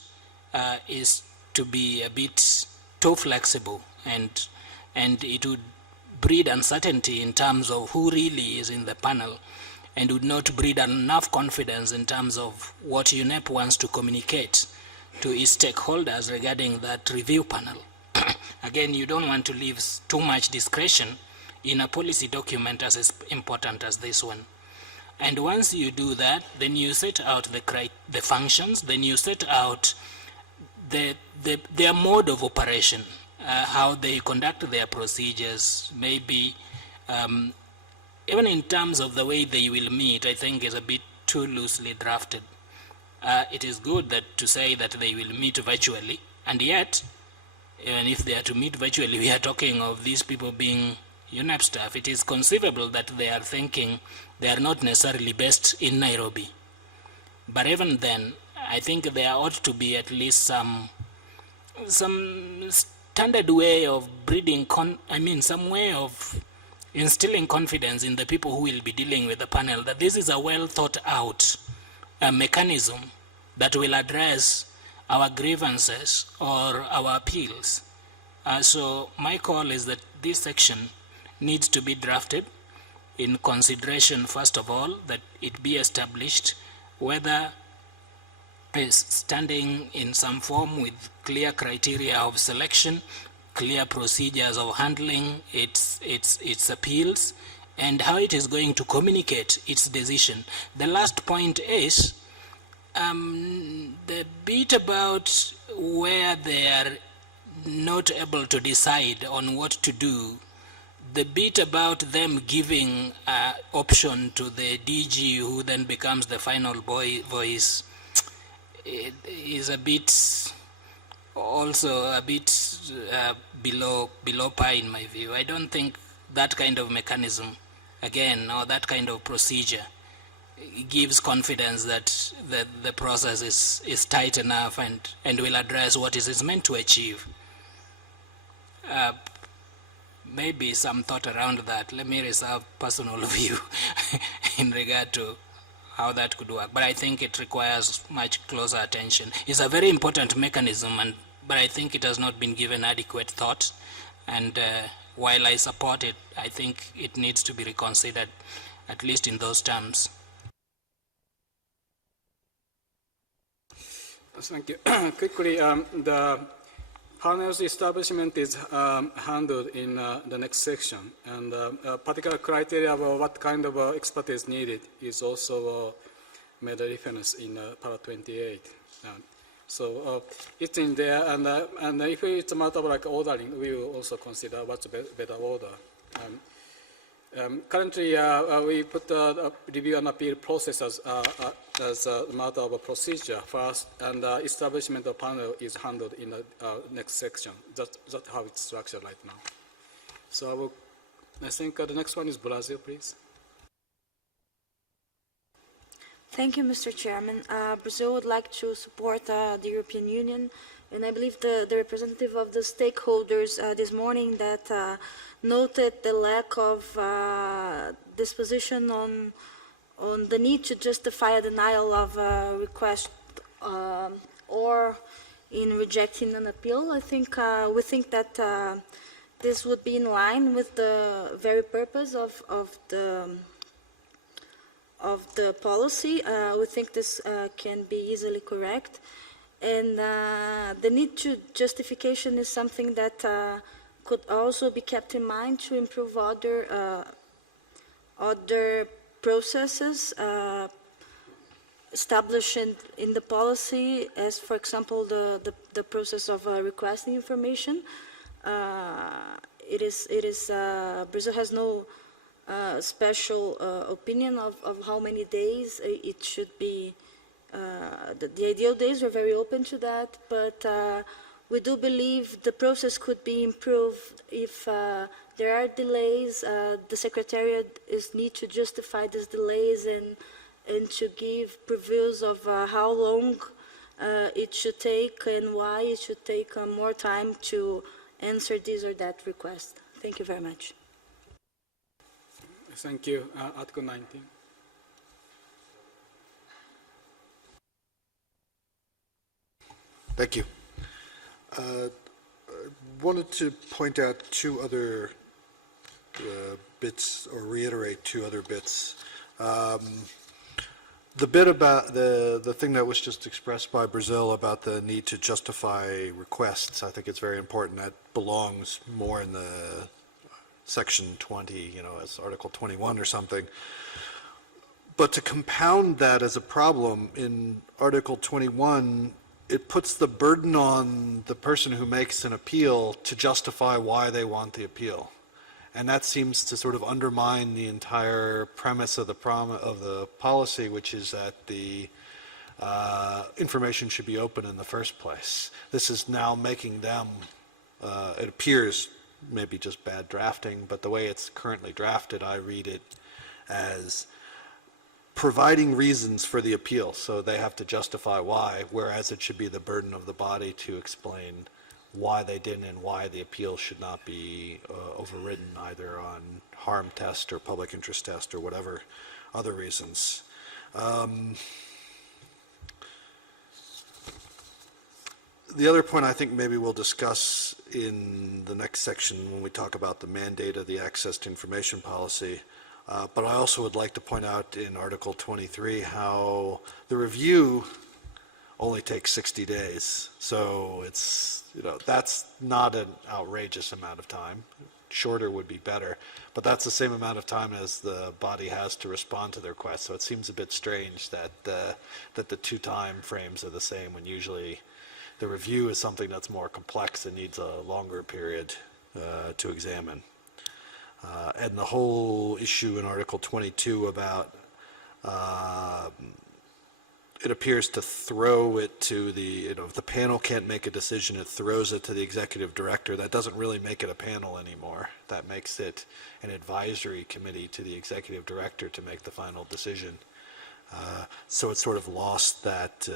is to be a bit too flexible, and it would breed uncertainty in terms of who really is in the panel, and would not breed enough confidence in terms of what UNEP wants to communicate to its stakeholders regarding that review panel. Again, you don't want to leave too much discretion in a policy document as important as this one. And once you do that, then you set out the functions, then you set out their mode of operation, how they conduct their procedures, maybe even in terms of the way they will meet, I think is a bit too loosely drafted. It is good to say that they will meet virtually, and yet, even if they are to meet virtually, we are talking of these people being UNEP staff, it is conceivable that they are thinking they are not necessarily based in Nairobi. But even then, I think there ought to be at least some standard way of breeding, some way of instilling confidence in the people who will be dealing with the panel, that this is a well thought out mechanism that will address our grievances or our appeals. So my call is that this section needs to be drafted in consideration, first of all, that it be established whether is standing in some form with clear criteria of selection, clear procedures of handling its appeals, and how it is going to communicate its decision. The last point is the bit about where they are not able to decide on what to do, the bit about them giving option to the DG who then becomes the final voice, it is a bit also a bit below par in my view. I don't think that kind of mechanism, again, or that kind of procedure gives confidence that the process is tight enough and will address what it is meant to achieve. Maybe some thought around that. Let me reserve personal view in regard to how that could work. But I think it requires much closer attention. It's a very important mechanism, but I think it has not been given adequate thought. And while I support it, I think it needs to be reconsidered, at least in those terms. Thank you. Quickly, the panel's establishment is handled in the next section, and particular criteria of what kind of expertise needed is also made a reference in para 28. So it's in there, and if it's a matter of like ordering, we will also consider what's better order. Currently, we put the review and appeal process as a matter of a procedure first, and establishment of panel is handled in the next section. That's how it's structured right now. So I think the next one is Brazil, please. Thank you, Mr. Chairman. Brazil would like to support the European Union, and I believe the representative of the stakeholders this morning that noted the lack of disposition on the need to justify a denial of a request or in rejecting an appeal. I think we think that this would be in line with the very purpose of the policy. We think this can be easily correct, and the need to justification is something that could also be kept in mind to improve other processes established in the policy, as for example the process of requesting information. Brazil has no special opinion of how many days it should be. The ideal days, we're very open to that, but we do believe the process could be improved if there are delays. The Secretariat need to justify these delays and to give previews of how long it should take and why it should take more time to answer this or that request. Thank you very much. Thank you. Article 19. Thank you. I wanted to point out two other bits, or reiterate two other bits. The bit about the thing that was just expressed by Brazil about the need to justify requests, I think it's very important. That belongs more in the section 20, as Article 21 or something. But to compound that as a problem in Article 21, it puts the burden on the person who makes an appeal to justify why they want the appeal. And that seems to sort of undermine the entire premise of the policy, which is that the information should be open in the first place. This is now making them, it appears, maybe just bad drafting, but the way it's currently drafted, I read it as providing reasons for the appeal, so they have to justify why, whereas it should be the burden of the body to explain why they didn't and why the appeal should not be overridden either on harm test or public interest test or whatever other reasons. The other point I think maybe we'll discuss in the next section when we talk about the mandate of the access to information policy. But I also would like to point out in Article 23 how the review only takes 60 days. So it's, that's not an outrageous amount of time. Shorter would be better. But that's the same amount of time as the body has to respond to the request. So it seems a bit strange that the two time frames are the same when usually the review is something that's more complex and needs a longer period to examine. And the whole issue in Article 22 about it appears to throw it to the, if the panel can't make a decision, it throws it to the executive director. That doesn't really make it a panel anymore. That makes it an advisory committee to the executive director to make the final decision. So it's sort of lost that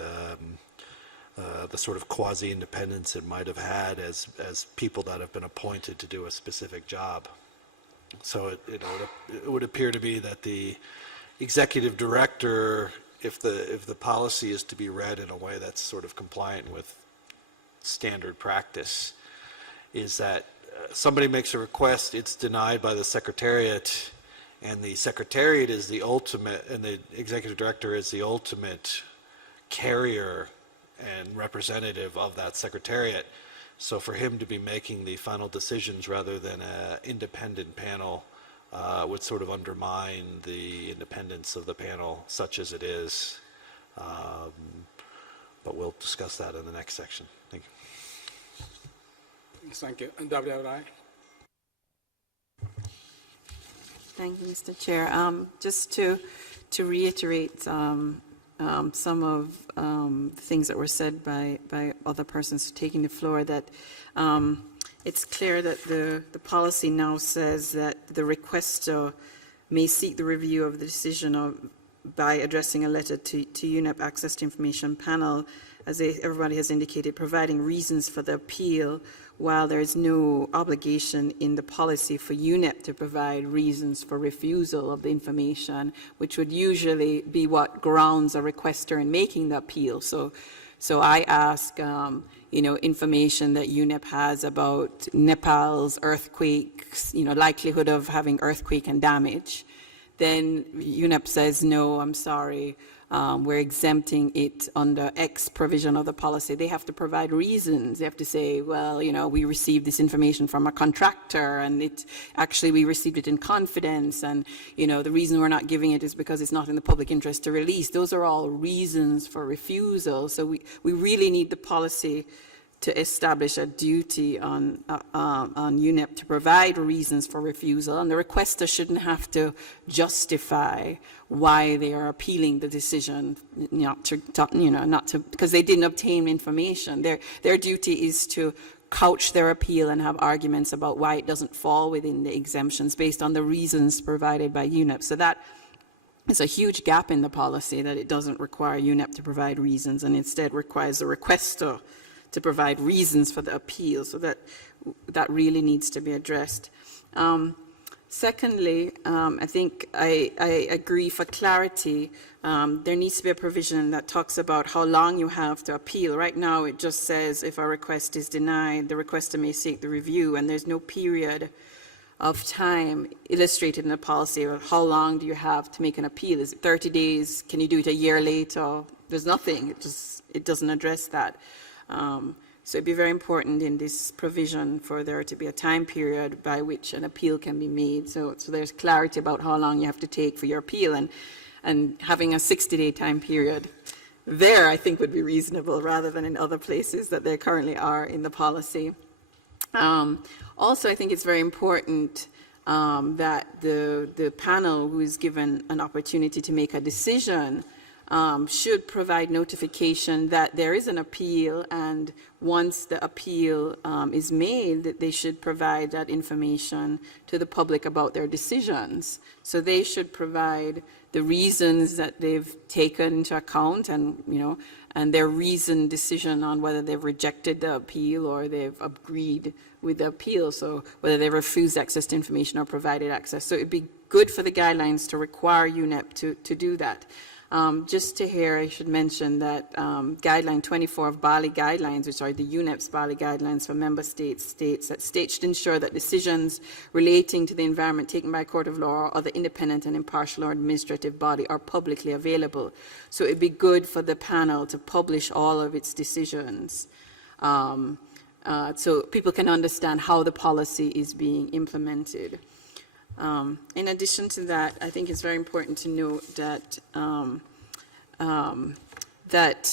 the sort of quasi-independence it might have had as people that have been appointed to do a specific job. So it would appear to be that the executive director, if the policy is to be read in a way that's sort of compliant with standard practice, is that somebody makes a request, it's denied by the secretariat, and the secretariat is the ultimate, and the executive director is the ultimate carrier and representative of that secretariat. So for him to be making the final decisions rather than an independent panel would sort of undermine the independence of the panel, such as it is. But we'll discuss that in the next section. Thank you. Thank you. WRI. Thank you, Mr. Chair. Just to reiterate some of the things that were said by other persons taking the floor, that it's clear that the policy now says that the requester may seek the review of the decision by addressing a letter to UNEP Access to Information Panel, as everybody has indicated, providing reasons for the appeal, while there is no obligation in the policy for UNEP to provide reasons for refusal of the information, which would usually be what grounds a requester in making the appeal. So I ask, information that UNEP has about Nepal's earthquakes, likelihood of having earthquake and damage. Then UNEP says, no, I'm sorry, we're exempting it under X provision of the policy. They have to provide reasons. They have to say, well, we received this information from a contractor, and we received it in confidence, and the reason we're not giving it is because it's not in the public interest to release. Those are all reasons for refusal. So we really need the policy to establish a duty on UNEP to provide reasons for refusal, and the requester shouldn't have to justify why they are appealing the decision, because they didn't obtain information. Their duty is to couch their appeal and have arguments about why it doesn't fall within the exemptions based on the reasons provided by UNEP. So that is a huge gap in the policy, that it doesn't require UNEP to provide reasons and instead requires the requester to provide reasons for the appeal. So that really needs to be addressed. Secondly, I think I agree, for clarity, there needs to be a provision that talks about how long you have to appeal. Right now it just says if a request is denied, the requester may seek the review, and there's no period of time illustrated in the policy of how long do you have to make an appeal. Is it 30 days? Can you do it a year later? There's nothing. It doesn't address that. So it'd be very important in this provision for there to be a time period by which an appeal can be made. So there's clarity about how long you have to take for your appeal, and having a 60-day time period there, I think, would be reasonable rather than in other places that there currently are in the policy. Also, I think it's very important that the panel who is given an opportunity to make a decision should provide notification that there is an appeal, and once the appeal is made, that they should provide that information to the public about their decisions. So they should provide the reasons that they've taken into account, and and their reasoned decision on whether they've rejected the appeal or they've agreed with the appeal. So whether they refused access to information or provided access. So it'd be good for the guidelines to require UNEP to do that. Just to hear, I should mention that Guideline 24 of Bali Guidelines, which are the UNEP's Bali Guidelines for member states, states that states should ensure that decisions relating to the environment taken by a court of law or other independent and impartial or administrative body are publicly available. So it'd be good for the panel to publish all of its decisions so people can understand how the policy is being implemented. In addition to that, I think it's very important to note that that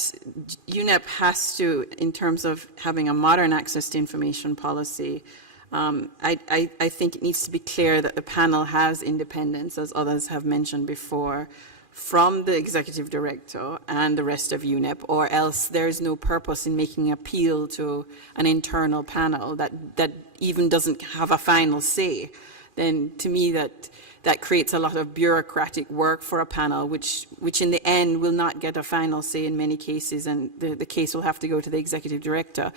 UNEP has to, in terms of having a modern access to information policy, I think it needs to be clear that the panel has independence, as others have mentioned before, from the executive director and the rest of UNEP, or else there is no purpose in making appeal to an internal panel that even doesn't have a final say. Then to me that creates a lot of bureaucratic work for a panel, which in the end will not get a final say in many cases, and the case will have to go to the executive director.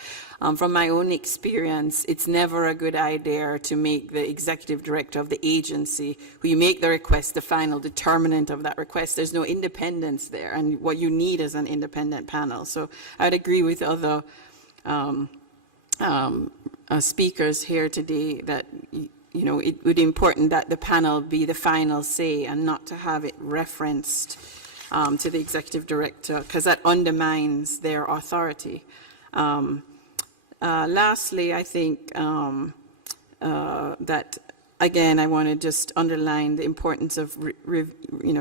From my own experience, it's never a good idea to make the executive director of the agency, who you make the request, the final determinant of that request. There's no independence there, and what you need is an independent panel. So I'd agree with other speakers here today that it would be important that the panel be the final say and not to have it referenced to the executive director, because that undermines their authority. Lastly, I think that, again, I want to just underline the importance of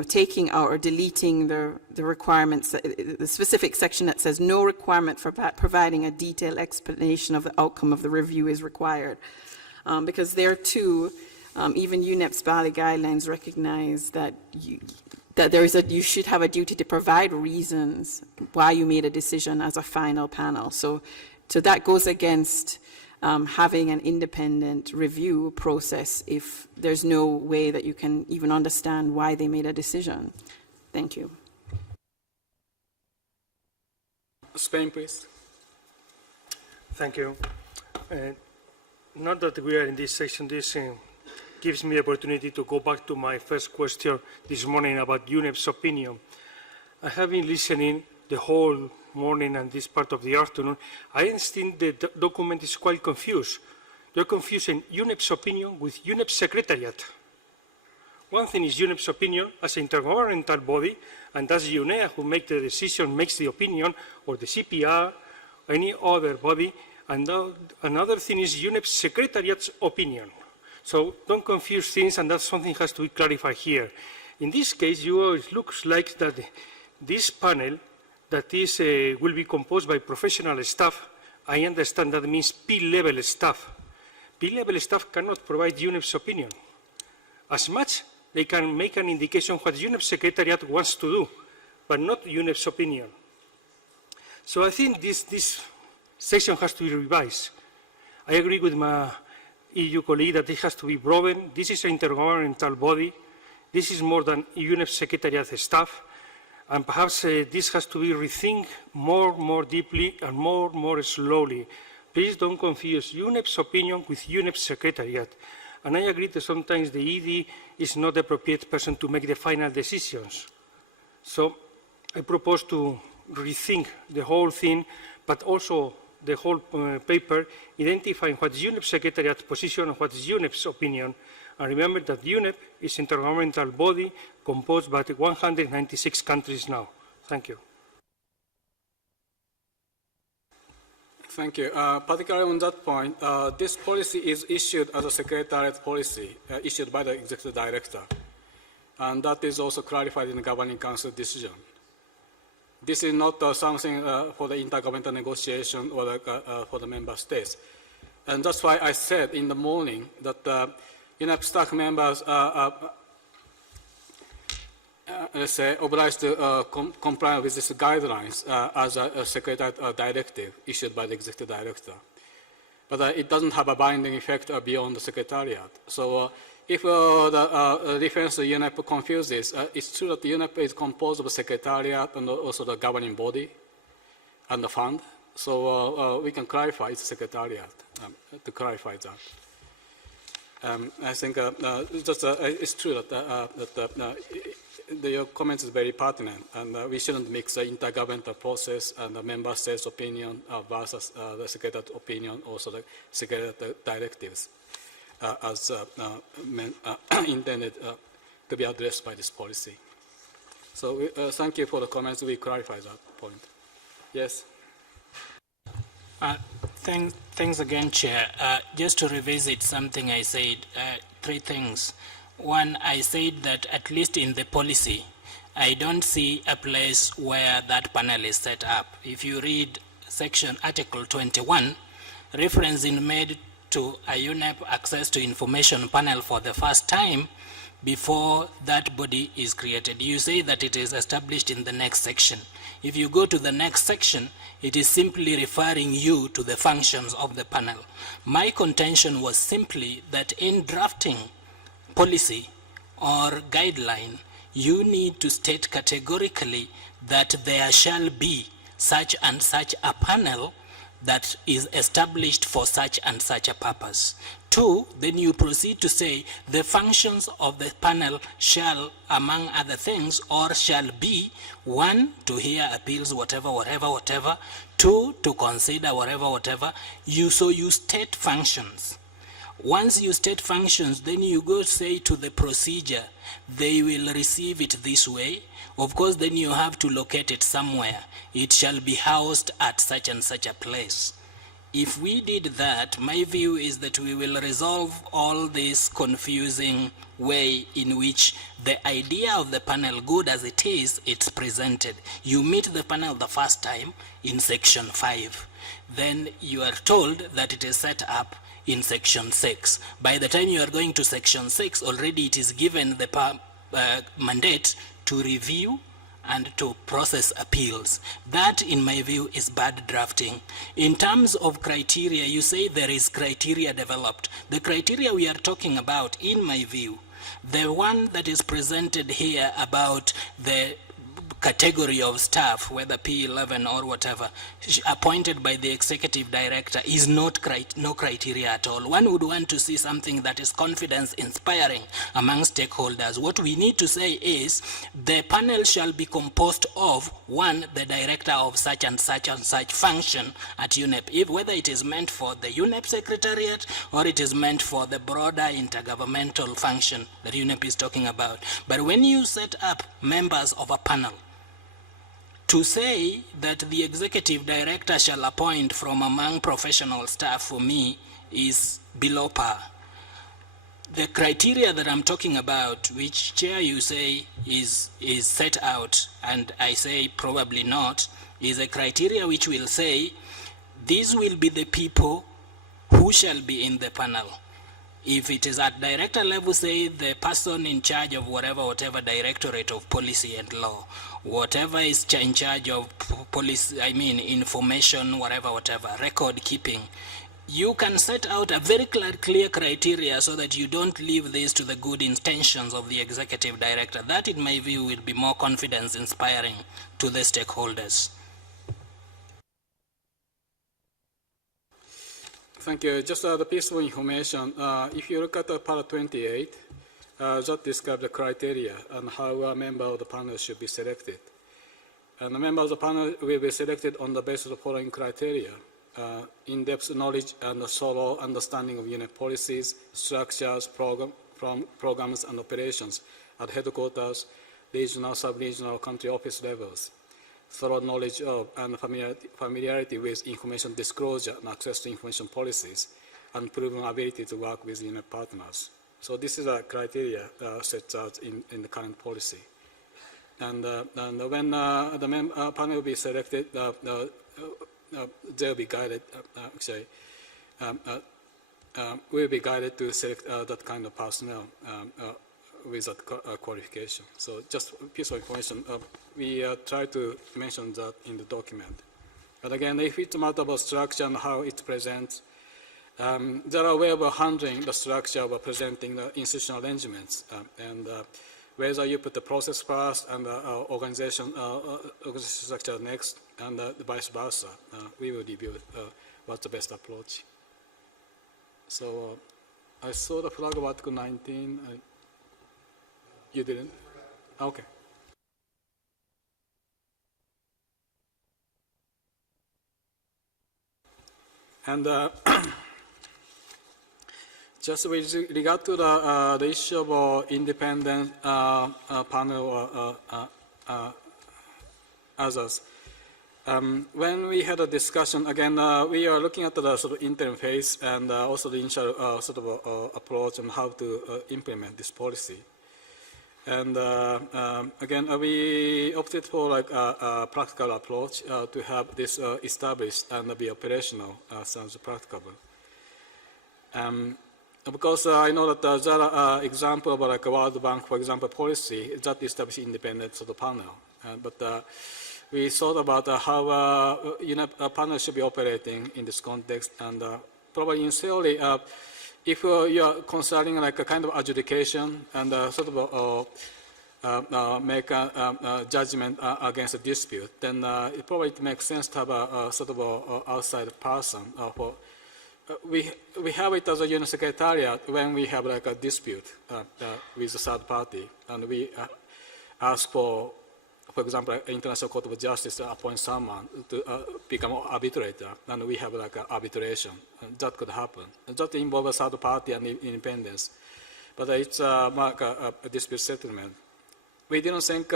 taking out or deleting the requirements, the specific section that says no requirement for providing a detailed explanation of the outcome of the review is required. Because there too, even UNEP's Bali guidelines recognize that you should have a duty to provide reasons why you made a decision as a final panel. So that goes against having an independent review process if there's no way that you can even understand why they made a decision. Thank you. Spain, please. Thank you. Not that we are in this section, this gives me the opportunity to go back to my first question this morning about UNEP's opinion. I have been listening the whole morning and this part of the afternoon. I think the document is quite confused. You're confusing UNEP's opinion with UNEP's secretariat. One thing is UNEP's opinion as an intergovernmental body, and that's UNEP who makes the decision, makes the opinion, or the CPR, any other body. And another thing is UNEP's secretariat's opinion. So don't confuse things, and that's something that has to be clarified here. In this case, it looks like that this panel that is will be composed by professional staff. I understand that means P-level staff. P-level staff cannot provide UNEP's opinion. As much, they can make an indication what UNEP's secretariat wants to do, but not UNEP's opinion. So I think this section has to be revised. I agree with my EU colleague that it has to be broadened. This is an intergovernmental body. This is more than UNEP Secretariat staff. And perhaps this has to be rethink more deeply and more slowly. Please don't confuse UNEP's opinion with UNEP Secretariat. And I agree that sometimes the ED is not the appropriate person to make the final decisions. So I propose to rethink the whole thing, but also the whole paper, identifying what is UNEP Secretariat's position and what is UNEP's opinion. And remember that UNEP is an intergovernmental body composed by 196 countries now. Thank you. Thank you. Particularly on that point, this policy is issued as a secretariat policy, issued by the executive director. And that is also clarified in the governing council decision. This is not something for the intergovernmental negotiation or for the member states. And that's why I said in the morning that UNEP staff members let's say, obliged to comply with these guidelines as a secretariat directive issued by the executive director. But it doesn't have a binding effect beyond the secretariat. So if the reference to UNEP confuses, it's true that the UNEP is composed of a secretariat and also the governing body and the fund. So we can clarify it's secretariat to clarify that. I think it's true that your comments is very pertinent, and we shouldn't mix the intergovernmental process and the member states' opinion versus the secretariat opinion, also the secretariat directives, as intended to be addressed by this policy. So thank you for the comments. We clarify that point. Yes. Thanks again, Chair. Just to revisit something I said, 3 things. One, I said that at least in the policy, I don't see a place where that panel is set up. If you read Article 21, reference is made to a UNEP access to information panel for the first time before that body is created. You say that it is established in the next section. If you go to the next section, it is simply referring you to the functions of the panel. My contention was simply that in drafting policy or guideline, you need to state categorically that there shall be such and such a panel that is established for such and such a purpose. 2, then you proceed to say the functions of the panel shall, among other things, or shall be, 1, to hear appeals, whatever. 2, to consider whatever. So you state functions. Once you state functions, then you go say to the procedure, they will receive it this way. Of course, then you have to locate it somewhere. It shall be housed at such and such a place. If we did that, my view is that we will resolve all this confusing way in which the idea of the panel, good as it is, it's presented. You meet the panel the first time in section 5. Then you are told that it is set up in section 6. By the time you are going to section 6, already it is given the mandate to review and to process appeals. That, in my view, is bad drafting. In terms of criteria, you say there is criteria developed. The criteria we are talking about, in my view, the one that is presented here about the category of staff, whether P11 or whatever, appointed by the executive director, is not no criteria at all. One would want to see something that is confidence inspiring among stakeholders. What we need to say is the panel shall be composed of, 1, the director of such and such and such function at UNEP, whether it is meant for the UNEP secretariat or it is meant for the broader intergovernmental function that UNEP is talking about. But when you set up members of a panel, to say that the executive director shall appoint from among professional staff, for me, is below par. The criteria that I'm talking about, which, Chair, you say is set out, and I say probably not, is a criteria which will say these will be the people who shall be in the panel. If it is at director level, say the person in charge of whatever directorate of policy and law, whatever is in charge of policy, information, whatever, record keeping. You can set out a very clear criteria so that you don't leave this to the good intentions of the executive director. That, in my view, will be more confidence inspiring to the stakeholders. Thank you. Just the piece of information. If you look at part 28, that describes the criteria and how a member of the panel should be selected. And the member of the panel will be selected on the basis of the following criteria: in-depth knowledge and a thorough understanding of UNEP policies, structures, programs, and operations at headquarters, regional, sub-regional, country office levels. Thorough knowledge of and familiarity with information disclosure and access to information policies, and proven ability to work with UNEP partners. So this is a criteria set out in the current policy. And when the panel will be selected, they'll be guided, will be guided to select that kind of personnel with a qualification. So just a piece of information. We try to mention that in the document. But again, if it's a matter of structure and how it presents, there are ways of handling the structure of presenting the institutional arrangements. And whether you put the process first and the organization structure next, and vice versa, we will review what's the best approach. So I saw the flag of Article 19. You didn't? Okay. And just with regard to the issue of independent panel or others, when we had a discussion, again, we are looking at the sort of interim phase and also the initial sort of approach on how to implement this policy. And again, we opted for like a practical approach to have this established and be operational as soon as practicable. Because I know that there are examples of like a World Bank, for example, policy that establishes independent sort of panel. But we thought about how UNEP panel should be operating in this context, and probably in theory, if you are concerning like a kind of adjudication and sort of make a judgment against a dispute, then it probably makes sense to have a sort of outside person. We have it as a UNEP secretariat when we have like a dispute with a third party, and we ask for example, International Court of Justice to appoint someone to become an arbitrator, and we have like an arbitration. That could happen. That involves a third party and independence, but it's like a dispute settlement. We didn't think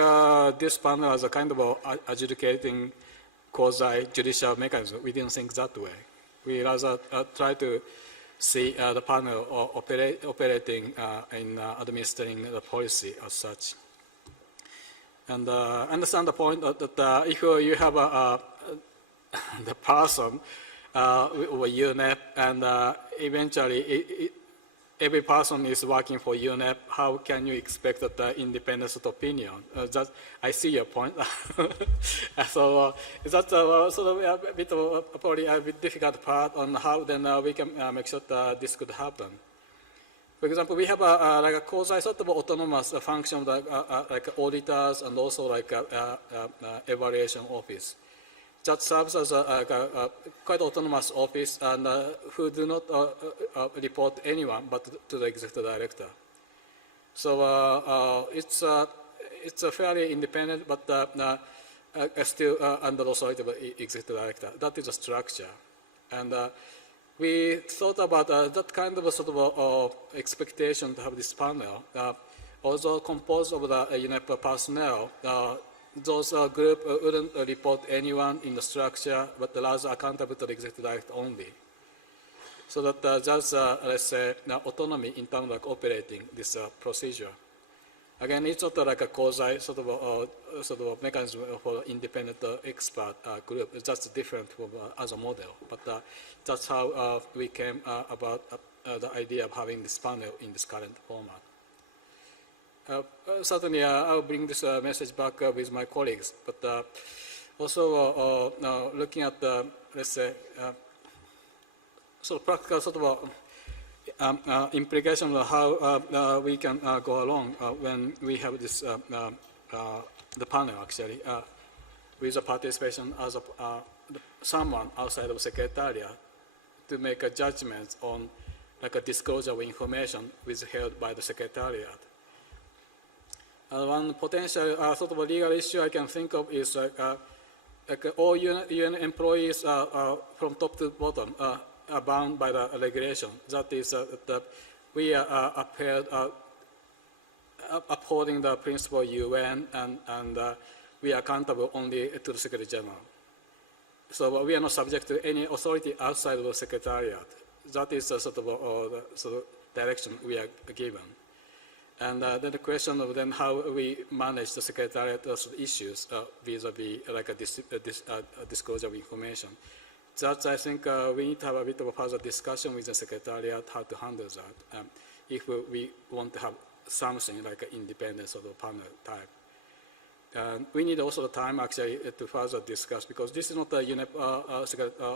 this panel as a kind of adjudicating quasi-judicial mechanism. We didn't think that way. We rather try to see the panel operating in administering the policy as such. And understand the point that if you have the person or UNEP, and eventually every person is working for UNEP, how can you expect that independence of opinion? I see your point. So that's sort of a bit of probably a bit difficult part on how then we can make sure that this could happen. For example, we have like a quasi sort of autonomous function like auditors and also like evaluation office. That serves as a quite autonomous office and who do not report anyone but to the executive director. So it's a fairly independent but still under the authority of the executive director. That is a structure. And we thought about that kind of a sort of expectation to have this panel, also composed of the UNEP personnel. Those group wouldn't report anyone in the structure, but rather accountable to the executive director only. So that there's, let's say, autonomy in terms of like operating this procedure. Again, it's not like a quasi sort of mechanism for independent expert group. It's just different from other model. But that's how we came about the idea of having this panel in this current format. Certainly, I'll bring this message back with my colleagues. But also looking at let's say, sort of practical sort of implication of how we can go along when we have this the panel actually with the participation as someone outside of Secretariat to make a judgment on like a disclosure of information withheld by the Secretariat. One potential sort of a legal issue I can think of is like all UN employees from top to bottom are bound by the regulation. That is that we are upholding the principle of UN and we are accountable only to the Secretary General. So we are not subject to any authority outside of the Secretariat. That is sort of direction we are given. And then the question of then how we manage the Secretariat issues vis-a-vis like a disclosure of information. That I think we need to have a bit of a further discussion with the Secretariat how to handle that if we want to have something like an independent sort of panel type. And we need also the time actually to further discuss, because this is not a UNEP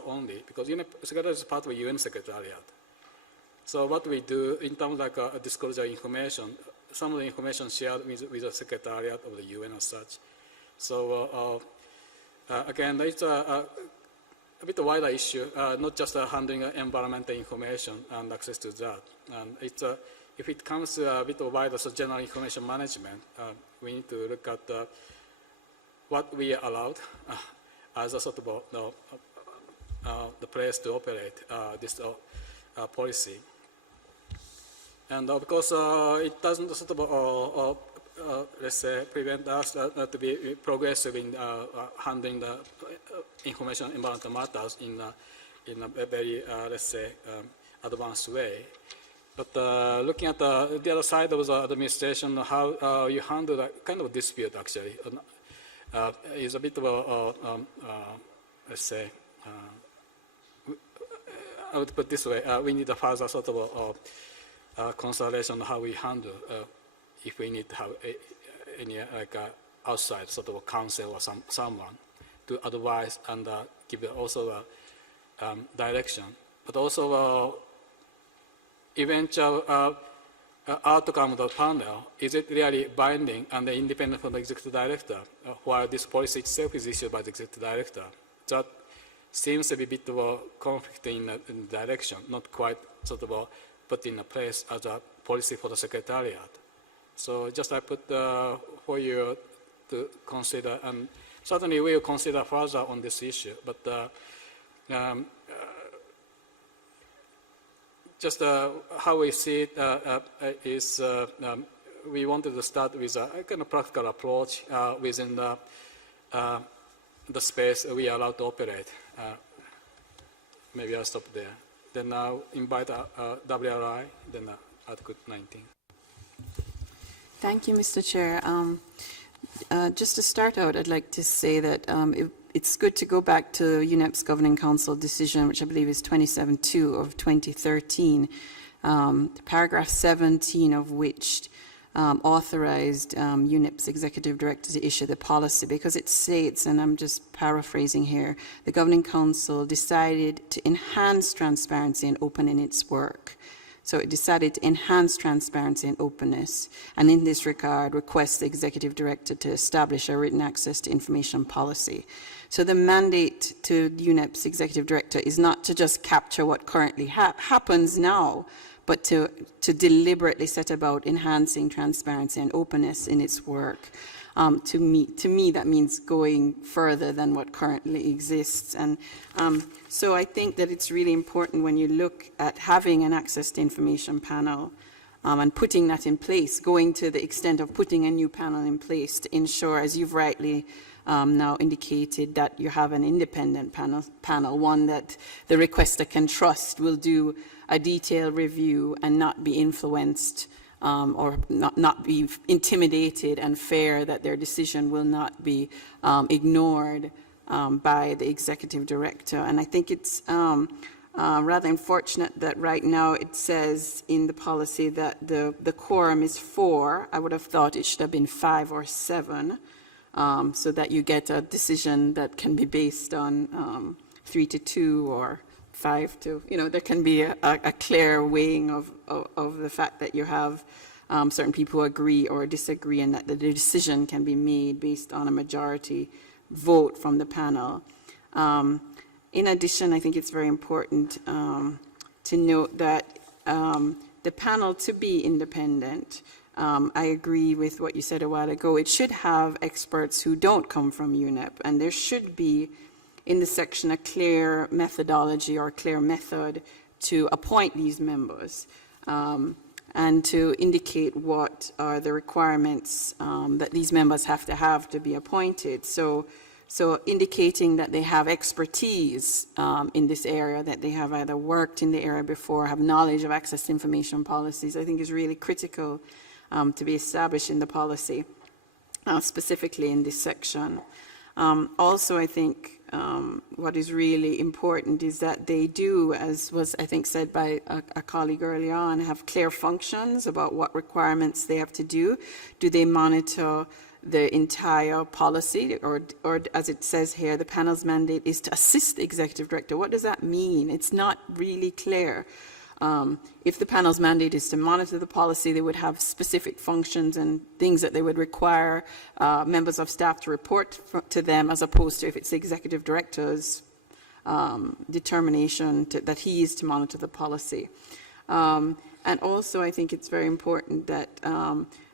only, because UNEP Secretariat is part of a UN Secretariat. So what we do in terms of like disclosure information, some of the information shared with the Secretariat of the UN as such. So again, it's a bit wider issue, not just handling environmental information and access to that. And it's if it comes to a bit wider, so general information management, we need to look at what we are allowed as a sort of the place to operate this policy. And because it doesn't sort of, let's say, prevent us to be progressive in handling the information environmental matters in a very, let's say, advanced way. But looking at the other side of the administration, how you handle that kind of dispute actually is a bit of a, let's say, I would put it this way, we need a further sort of consideration on how we handle if we need to have any like outside sort of counsel or someone to advise and give also direction, but also eventual outcome of the panel, is it really binding and independent from the executive director, while this policy itself is issued by the executive director? That seems to be a bit of a conflict in direction, not quite sort of put in place as a policy for the Secretariat. So just I put for you to consider, and certainly we will consider further on this issue, but just how we see it is we wanted to start with a kind of practical approach within the space we are allowed to operate. Maybe I'll stop there. Then I'll invite WRI, then Article 19. Thank you, Mr. Chair. Just to start out, I'd like to say that it's good to go back to UNEP's Governing Council decision, which I believe is 27-2 of 2013, paragraph 17 of which authorized UNEP's executive director to issue the policy, because it states, and I'm just paraphrasing here, the Governing Council decided to enhance transparency and openness in its work. So it decided to enhance transparency and openness, and in this regard, requests the executive director to establish a written access to information policy. So the mandate to UNEP's executive director is not to just capture what currently happens now, but to deliberately set about enhancing transparency and openness in its work. To me, that means going further than what currently exists. And so I think that it's really important when you look at having an access to information panel and putting that in place, going to the extent of putting a new panel in place to ensure, as you've rightly now indicated, that you have an independent panel, one that the requester can trust will do a detailed review and not be influenced or not be intimidated, and fair, that their decision will not be ignored by the executive director. And I think it's rather unfortunate that right now it says in the policy that the quorum is 4. I would have thought it should have been 5 or 7, so that you get a decision that can be based on 3-2 or 5-2. There can be a clear weighing of the fact that you have certain people who agree or disagree, and that the decision can be made based on a majority vote from the panel. In addition, I think it's very important to note that the panel, to be independent, I agree with what you said a while ago, it should have experts who don't come from UNEP, and there should be in the section a clear methodology or clear method to appoint these members, and to indicate what are the requirements that these members have to be appointed. So indicating that they have expertise in this area, that they have either worked in the area before, have knowledge of access to information policies, I think is really critical to be established in the policy, specifically in this section. Also, I think what is really important is that they do, as was, I think, said by a colleague earlier on, have clear functions about what requirements they have to do. Do they monitor the entire policy, or as it says here, the panel's mandate is to assist the executive director? What does that mean? It's not really clear. If the panel's mandate is to monitor the policy, they would have specific functions and things that they would require members of staff to report to them, as opposed to if it's the executive director's determination that he is to monitor the policy. And also, I think it's very important that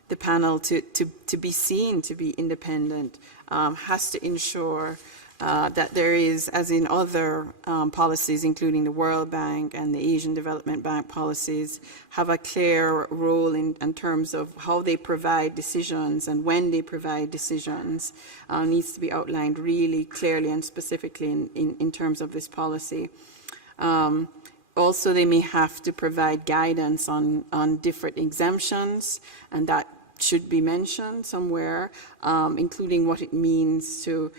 the panel, to be seen to be independent, has to ensure that there is, as in other policies, including the World Bank and the Asian Development Bank policies, have a clear role in terms of how they provide decisions and when they provide decisions, needs to be outlined really clearly and specifically in terms of this policy. Also, they may have to provide guidance on different exemptions, and that should be mentioned somewhere, including what it means to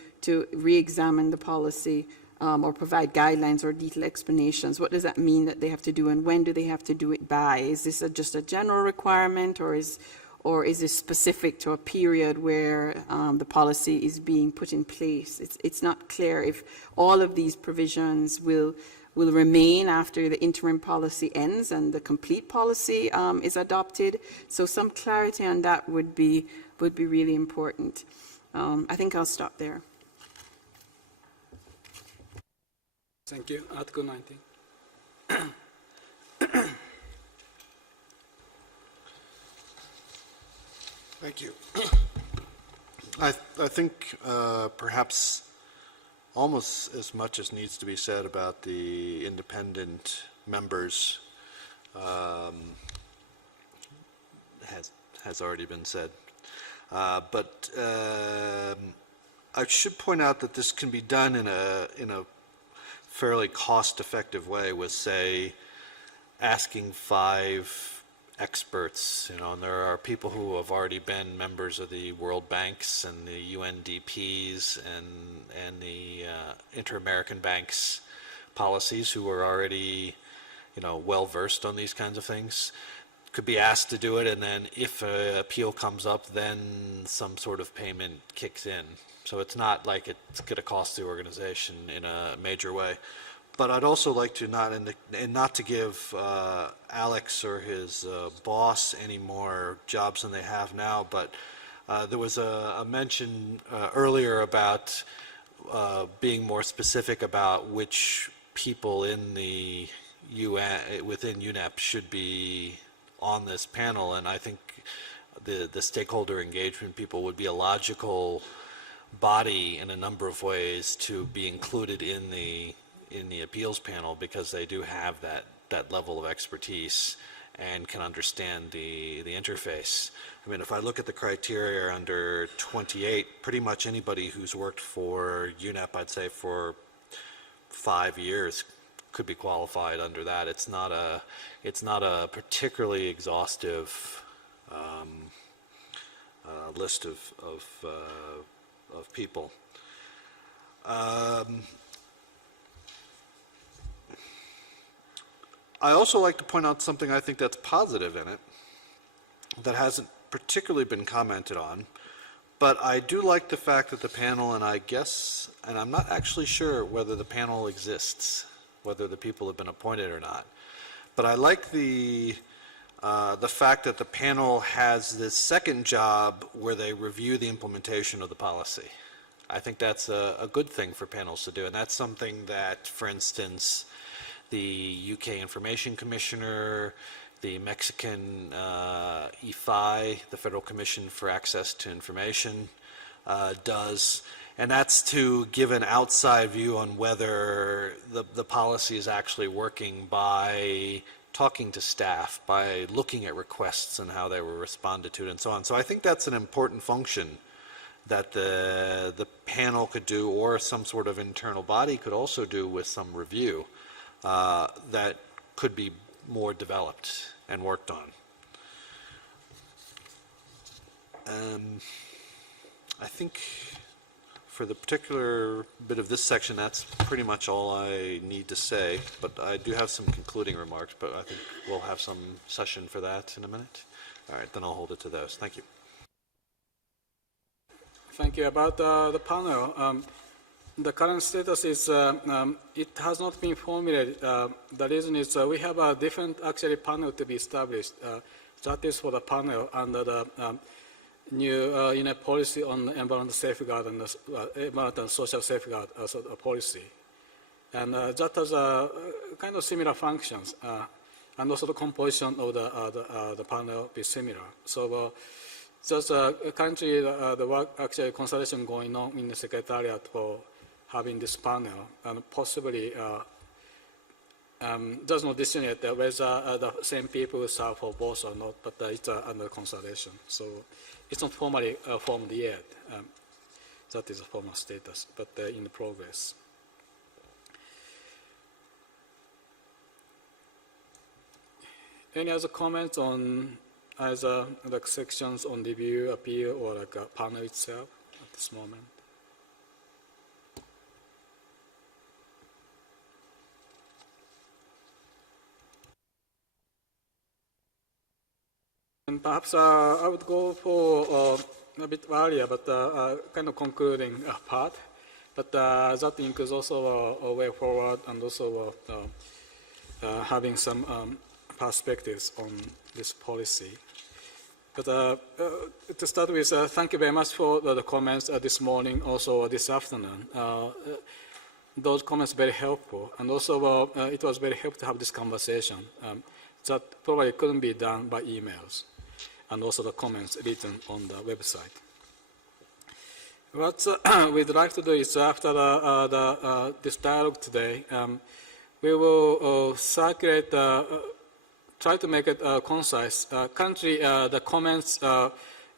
re-examine the policy or provide guidelines or detailed explanations. What does that mean that they have to do, and when do they have to do it by? Is this just a general requirement, or is this specific to a period where the policy is being put in place? It's not clear if all of these provisions will remain after the interim policy ends and the complete policy is adopted. So some clarity on that would be really important. I think I'll stop there. Thank you. Article 19. Thank you. I think perhaps almost as much as needs to be said about the independent members has already been said. But I should point out that this can be done in a fairly cost-effective way with, say, asking 5 experts, and there are people who have already been members of the World Banks and the UNDPs and the Inter-American Banks policies who are already, well-versed on these kinds of things, could be asked to do it, and then if an appeal comes up, then some sort of payment kicks in. So it's not like it's going to cost the organization in a major way. But I'd also like to not to give Alex or his boss any more jobs than they have now, but there was a mention earlier about being more specific about which people in the within UNEP should be on this panel, and I think the stakeholder engagement people would be a logical body in a number of ways to be included in the appeals panel, because they do have that level of expertise and can understand the interface. I mean, if I look at the criteria under 28, pretty much anybody who's worked for UNEP, I'd say for 5 years, could be qualified under that. It's not a particularly exhaustive list of people. I also like to point out something I think that's positive in it that hasn't particularly been commented on, but I do like the fact that the panel, and I'm not actually sure whether the panel exists, whether the people have been appointed or not, but I like the fact that the panel has this second job where they review the implementation of the policy. I think that's a good thing for panels to do, and that's something that, for instance, the UK Information Commissioner, the Mexican EFI, the Federal Commission for Access to Information, does, and that's to give an outside view on whether the policy is actually working by talking to staff, by looking at requests and how they were responded to and so on. So I think that's an important function that the panel could do, or some sort of internal body could also do with some review that could be more developed and worked on. I think for the particular bit of this section, that's pretty much all I need to say, but I do have some concluding remarks, but I think we'll have some session for that in a minute. All right, then I'll hold it to those. Thank you. Thank you. About the panel, the current status is it has not been formulated. The reason is we have a different actually panel to be established. That is for the panel under the new UNEP policy on environmental safeguard and environmental and social safeguard as a policy. And that has a kind of similar functions. And also the composition of the panel be similar. So just currently the work actually consultation going on in the Secretariat for having this panel, and possibly there's no decision yet whether the same people serve for both or not, but it's under consultation. So it's not formally formed yet. That is a formal status, but in progress. Any other comments on either like sections on review, appeal, or like a panel itself at this moment? And perhaps I would go for a bit earlier, but kind of concluding part. But that includes also a way forward and also having some perspectives on this policy. But to start with, thank you very much for the comments this morning, also this afternoon. Those comments very helpful, and also it was very helpful to have this conversation that probably couldn't be done by emails, and also the comments written on the website. What we'd like to do is after this dialogue today, we will circulate, try to make it concise. Currently, the comments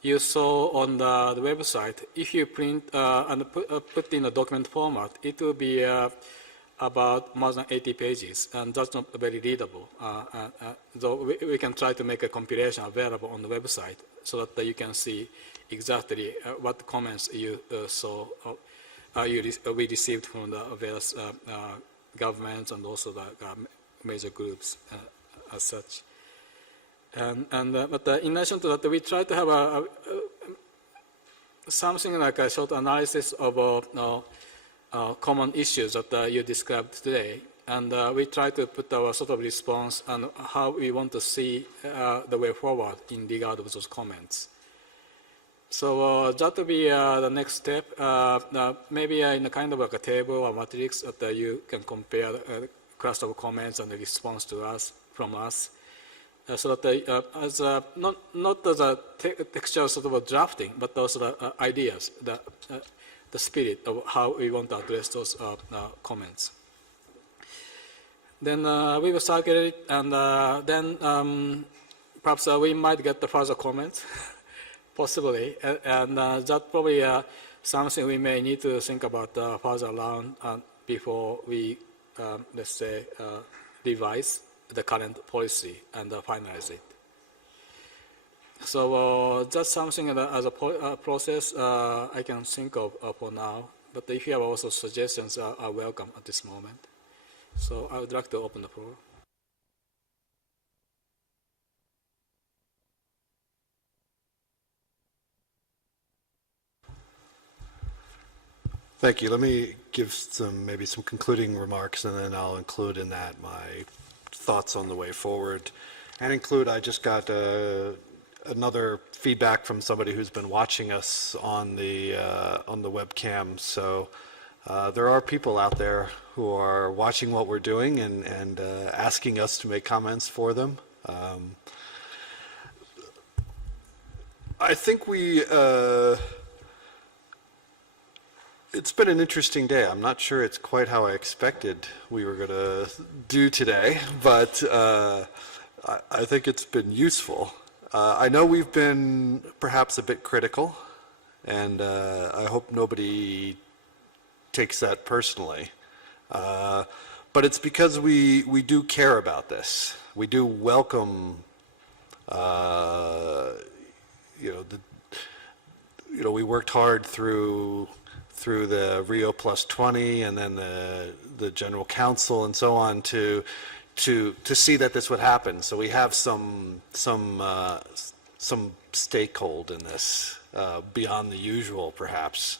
you saw on the website, if you print and put in a document format, it will be about more than 80 pages, and that's not very readable. So we can try to make a compilation available on the website so that you can see exactly what comments you saw, we received from the various governments and also the major groups as such. But in addition to that, we try to have something like a short analysis of common issues that you described today, and we try to put our sort of response and how we want to see the way forward in regard of those comments. So that will be the next step. Maybe in a kind of like a table or matrix that you can compare the cluster of comments and the response to us from us, so that as not as a textual sort of drafting, but also the ideas, the spirit of how we want to address those comments. Then we will circulate it, and then perhaps we might get the further comments, possibly, and that probably something we may need to think about further around before we, let's say, revise the current policy and finalize it. So that's something as a process I can think of for now. But if you have also suggestions, are welcome at this moment. So I would like to open the floor. Thank you. Let me give maybe some concluding remarks, and then I'll include in that my thoughts on the way forward. And include, I just got another feedback from somebody who's been watching us on the webcam. So there are people out there who are watching what we're doing and asking us to make comments for them. I think it's been an interesting day. I'm not sure it's quite how I expected we were going to do today, but I think it's been useful. I know we've been perhaps a bit critical, and I hope nobody takes that personally. But it's because we do care about this. We do welcome, we worked hard through through the Rio Plus 20 and then the General Council and so on to see that this would happen. So we have some stakehold in this beyond the usual, perhaps.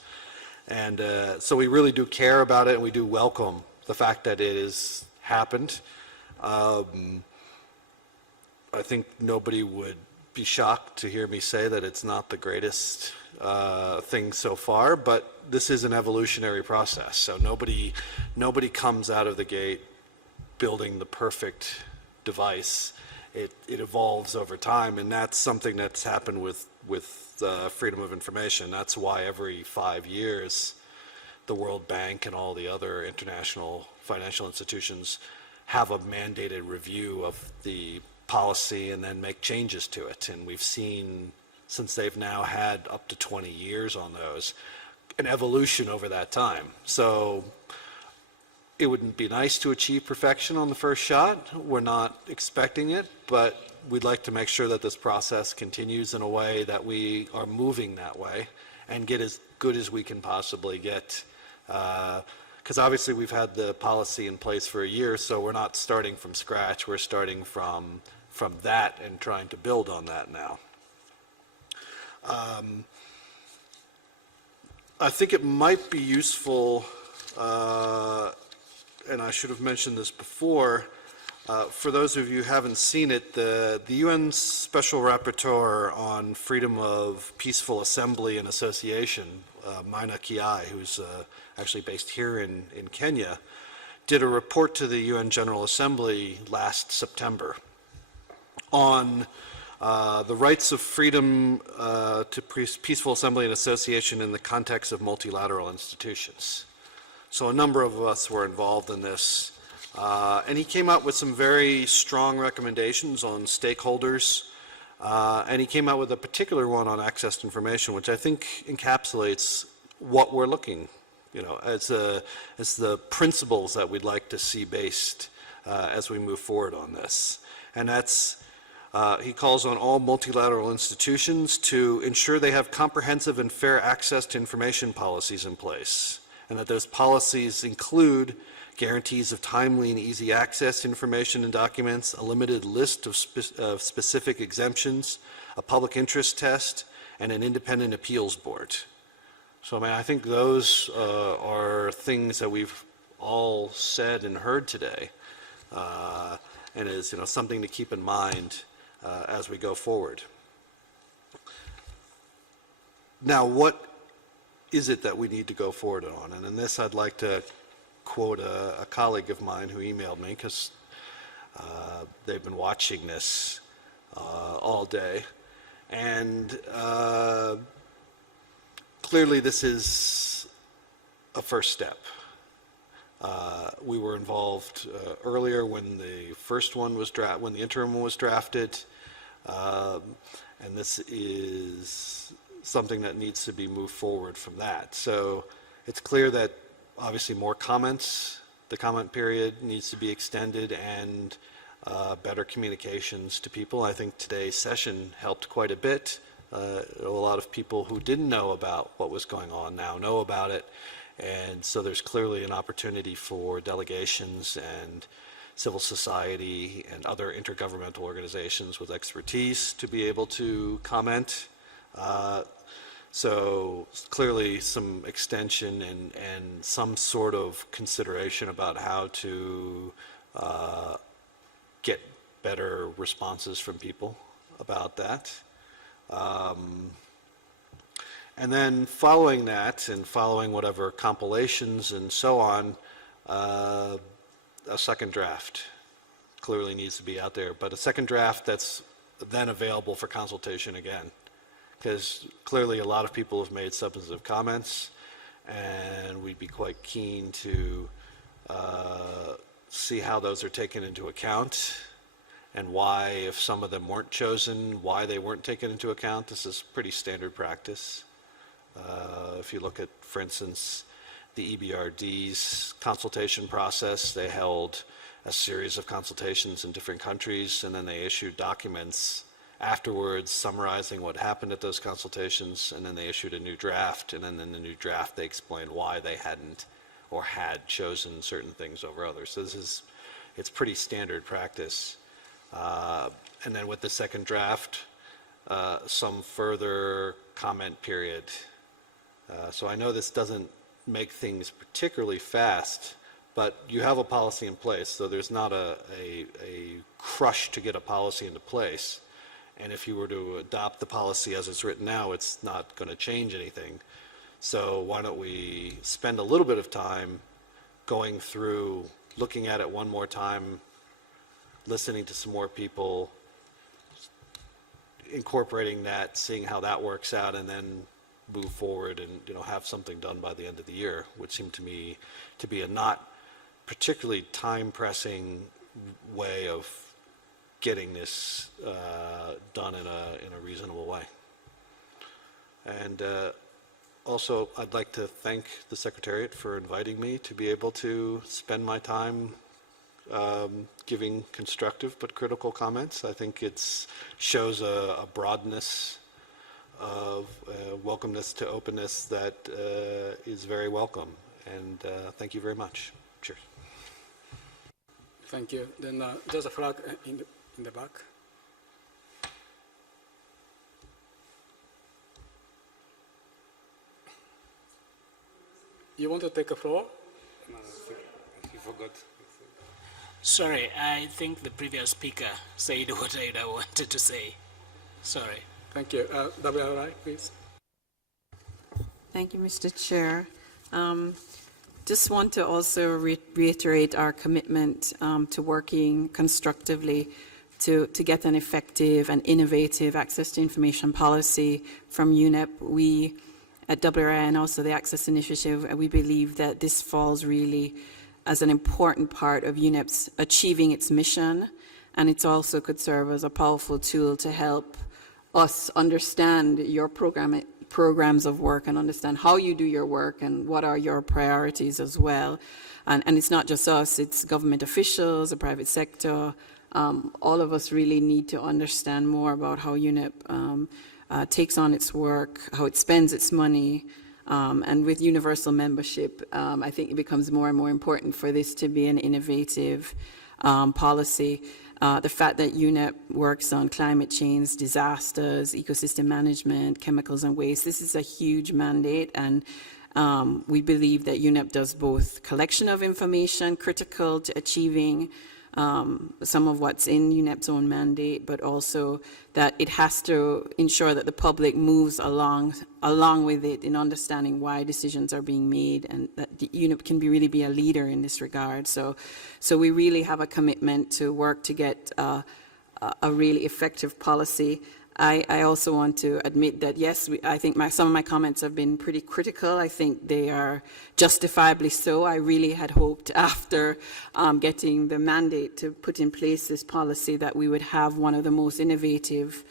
And so we really do care about it, and we do welcome the fact that it has happened. I think nobody would be shocked to hear me say that it's not the greatest thing so far, but this is an evolutionary process. So nobody comes out of the gate building the perfect device. It evolves over time, and that's something that's happened with freedom of information. That's why every 5 years, the World Bank and all the other international financial institutions have a mandated review of the policy and then make changes to it. And we've seen, since they've now had up to 20 years on those, an evolution over that time. So it wouldn't be nice to achieve perfection on the first shot. We're not expecting it, but we'd like to make sure that this process continues in a way that we are moving that way and get as good as we can possibly get. Because obviously we've had the policy in place for a year, so we're not starting from scratch. We're starting from that and trying to build on that now. I think it might be useful, and I should have mentioned this before, for those of you who haven't seen it, the UN Special Rapporteur on Freedom of Peaceful Assembly and Association, Maina Kiai, who's actually based here in Kenya, did a report to the UN General Assembly last September on the rights of freedom to peaceful assembly and association in the context of multilateral institutions. So a number of us were involved in this. And he came out with some very strong recommendations on stakeholders, and he came out with a particular one on access to information, which I think encapsulates what we're looking, as the principles that we'd like to see based as we move forward on this. And that's, he calls on all multilateral institutions to ensure they have comprehensive and fair access to information policies in place, and that those policies include guarantees of timely and easy access to information and documents, a limited list of specific exemptions, a public interest test, and an independent appeals board. So, I think those are things that we've all said and heard today, and is something to keep in mind as we go forward. Now, what is it that we need to go forward on? And in this, I'd like to quote a colleague of mine who emailed me, because they've been watching this all day. And clearly this is a first step. We were involved earlier when the first one was when the interim one was drafted, and this is something that needs to be moved forward from that. So it's clear that obviously more comments, the comment period needs to be extended, and better communications to people. I think today's session helped quite a bit. A lot of people who didn't know about what was going on now know about it, and so there's clearly an opportunity for delegations and civil society and other intergovernmental organizations with expertise to be able to comment. So clearly some extension and some sort of consideration about how to get better responses from people about that. And then following that, and following whatever compilations and so on, a second draft clearly needs to be out there, but a second draft that's then available for consultation again. Because clearly a lot of people have made substantive comments, and we'd be quite keen to see how those are taken into account, and why, if some of them weren't chosen, why they weren't taken into account. This is pretty standard practice. If you look at, for instance, the EBRD's consultation process, they held a series of consultations in different countries, and then they issued documents afterwards summarizing what happened at those consultations, and then they issued a new draft, and then in the new draft, they explained why they hadn't or had chosen certain things over others. So it's pretty standard practice. And then with the second draft, some further comment period. So I know this doesn't make things particularly fast, but you have a policy in place, so there's not a crush to get a policy into place. And if you were to adopt the policy as it's written now, it's not going to change anything. So why don't we spend a little bit of time going through, looking at it one more time, listening to some more people, incorporating that, seeing how that works out, and then move forward and, you know, have something done by the end of the year, which seemed to me to be a not particularly time-pressing way of getting this done in a reasonable way. And also, I'd like to thank the Secretariat for inviting me to be able to spend my time giving constructive but critical comments. I think it shows a broadness of welcomeness to openness that is very welcome. And thank you very much. Cheers. Thank you. Then there's a flag in the back. You want to take a floor? No, you forgot. Sorry, I think the previous speaker said what I wanted to say. Sorry. Thank you. WRI, please. Thank you, Mr. Chair. Just want to also reiterate our commitment to working constructively to get an effective and innovative access to information policy from UNEP. We at WRI and also the Access Initiative, we believe that this falls really as an important part of UNEP's achieving its mission, and it also could serve as a powerful tool to help us understand your programs of work and understand how you do your work and what are your priorities as well. And it's not just us, it's government officials, the private sector. All of us really need to understand more about how UNEP takes on its work, how it spends its money, and with universal membership, I think it becomes more and more important for this to be an innovative policy. The fact that UNEP works on climate change, disasters, ecosystem management, chemicals and waste, this is a huge mandate, and we believe that UNEP does both collection of information critical to achieving some of what's in UNEP's own mandate, but also that it has to ensure that the public moves along with it in understanding why decisions are being made, and that UNEP can really be a leader in this regard. So we really have a commitment to work to get a really effective policy. I also want to admit that, yes, I think some of my comments have been pretty critical. I think they are justifiably so. I really had hoped after getting the mandate to put in place this policy that we would have one of the most innovative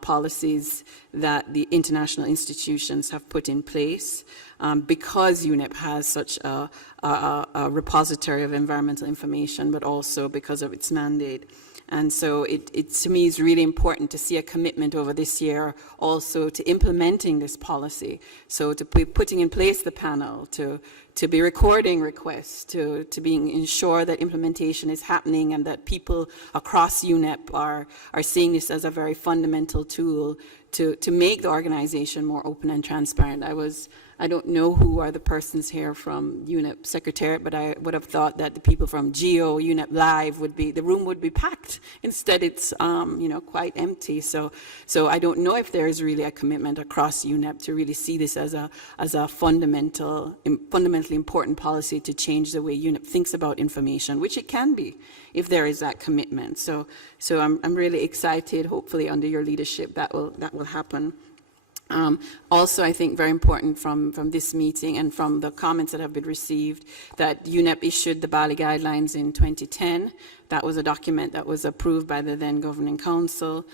policies that the international institutions have put in place, because UNEP has such a repository of environmental information, but also because of its mandate. And so it to me is really important to see a commitment over this year also to implementing this policy. So to be putting in place the panel, to be recording requests, to being ensure that implementation is happening and that people across UNEP are seeing this as a very fundamental tool to make the organization more open and transparent. I don't know who are the persons here from UNEP Secretariat, but I would have thought that the people from GEO, UNEP Live the room would be packed. Instead, it's, quite empty. So I don't know if there is really a commitment across UNEP to really see this as a fundamentally important policy to change the way UNEP thinks about information, which it can be if there is that commitment. So I'm really excited. Hopefully, under your leadership, that will happen. Also, I think very important from this meeting and from the comments that have been received, that UNEP issued the Bali Guidelines in 2010. That was a document that was approved by the then Governing Council.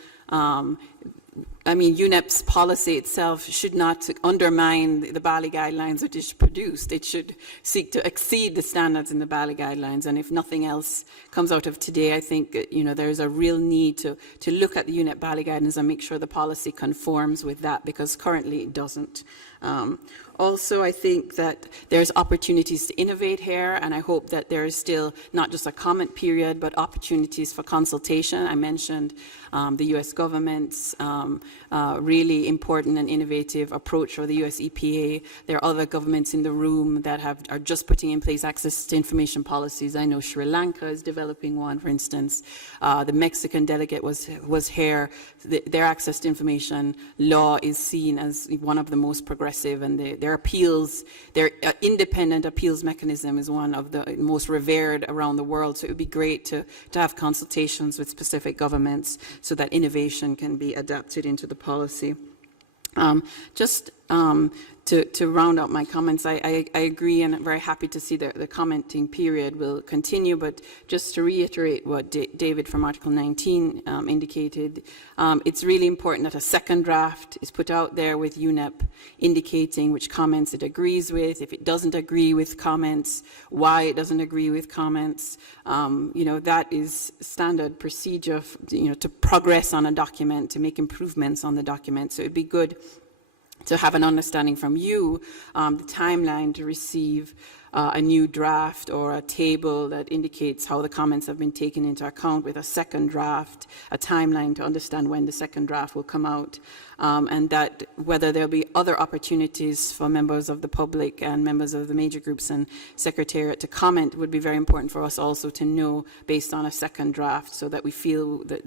UNEP's policy itself should not undermine the Bali guidelines that it produced. It should seek to exceed the standards in the Bali guidelines. And if nothing else comes out of today, I think there's a real need to look at the UNEP Bali guidelines and make sure the policy conforms with that, because currently it doesn't. Also, I think that there's opportunities to innovate here, and I hope that there is still not just a comment period, but opportunities for consultation. I mentioned the U.S. government's really important and innovative approach, or the U.S. EPA. There are other governments in the room that are just putting in place access to information policies. I know Sri Lanka is developing one, for instance. The Mexican delegate was here. Their access to information law is seen as one of the most progressive, and their independent appeals mechanism is one of the most revered around the world. So it would be great to have consultations with specific governments so that innovation can be adapted into the policy. To round out my comments, I agree, and I'm very happy to see that the commenting period will continue, but just to reiterate what David from Article 19 indicated, it's really important that a second draft is put out there with UNEP indicating which comments it agrees with, if it doesn't agree with comments, why it doesn't agree with comments. That is standard procedure, to progress on a document, to make improvements on the document. So it'd be good to have an understanding from you, the timeline to receive a new draft or a table that indicates how the comments have been taken into account with a second draft, a timeline to understand when the second draft will come out, and that whether there'll be other opportunities for members of the public and members of the major groups and Secretariat to comment would be very important for us also to know based on a second draft, so that we feel that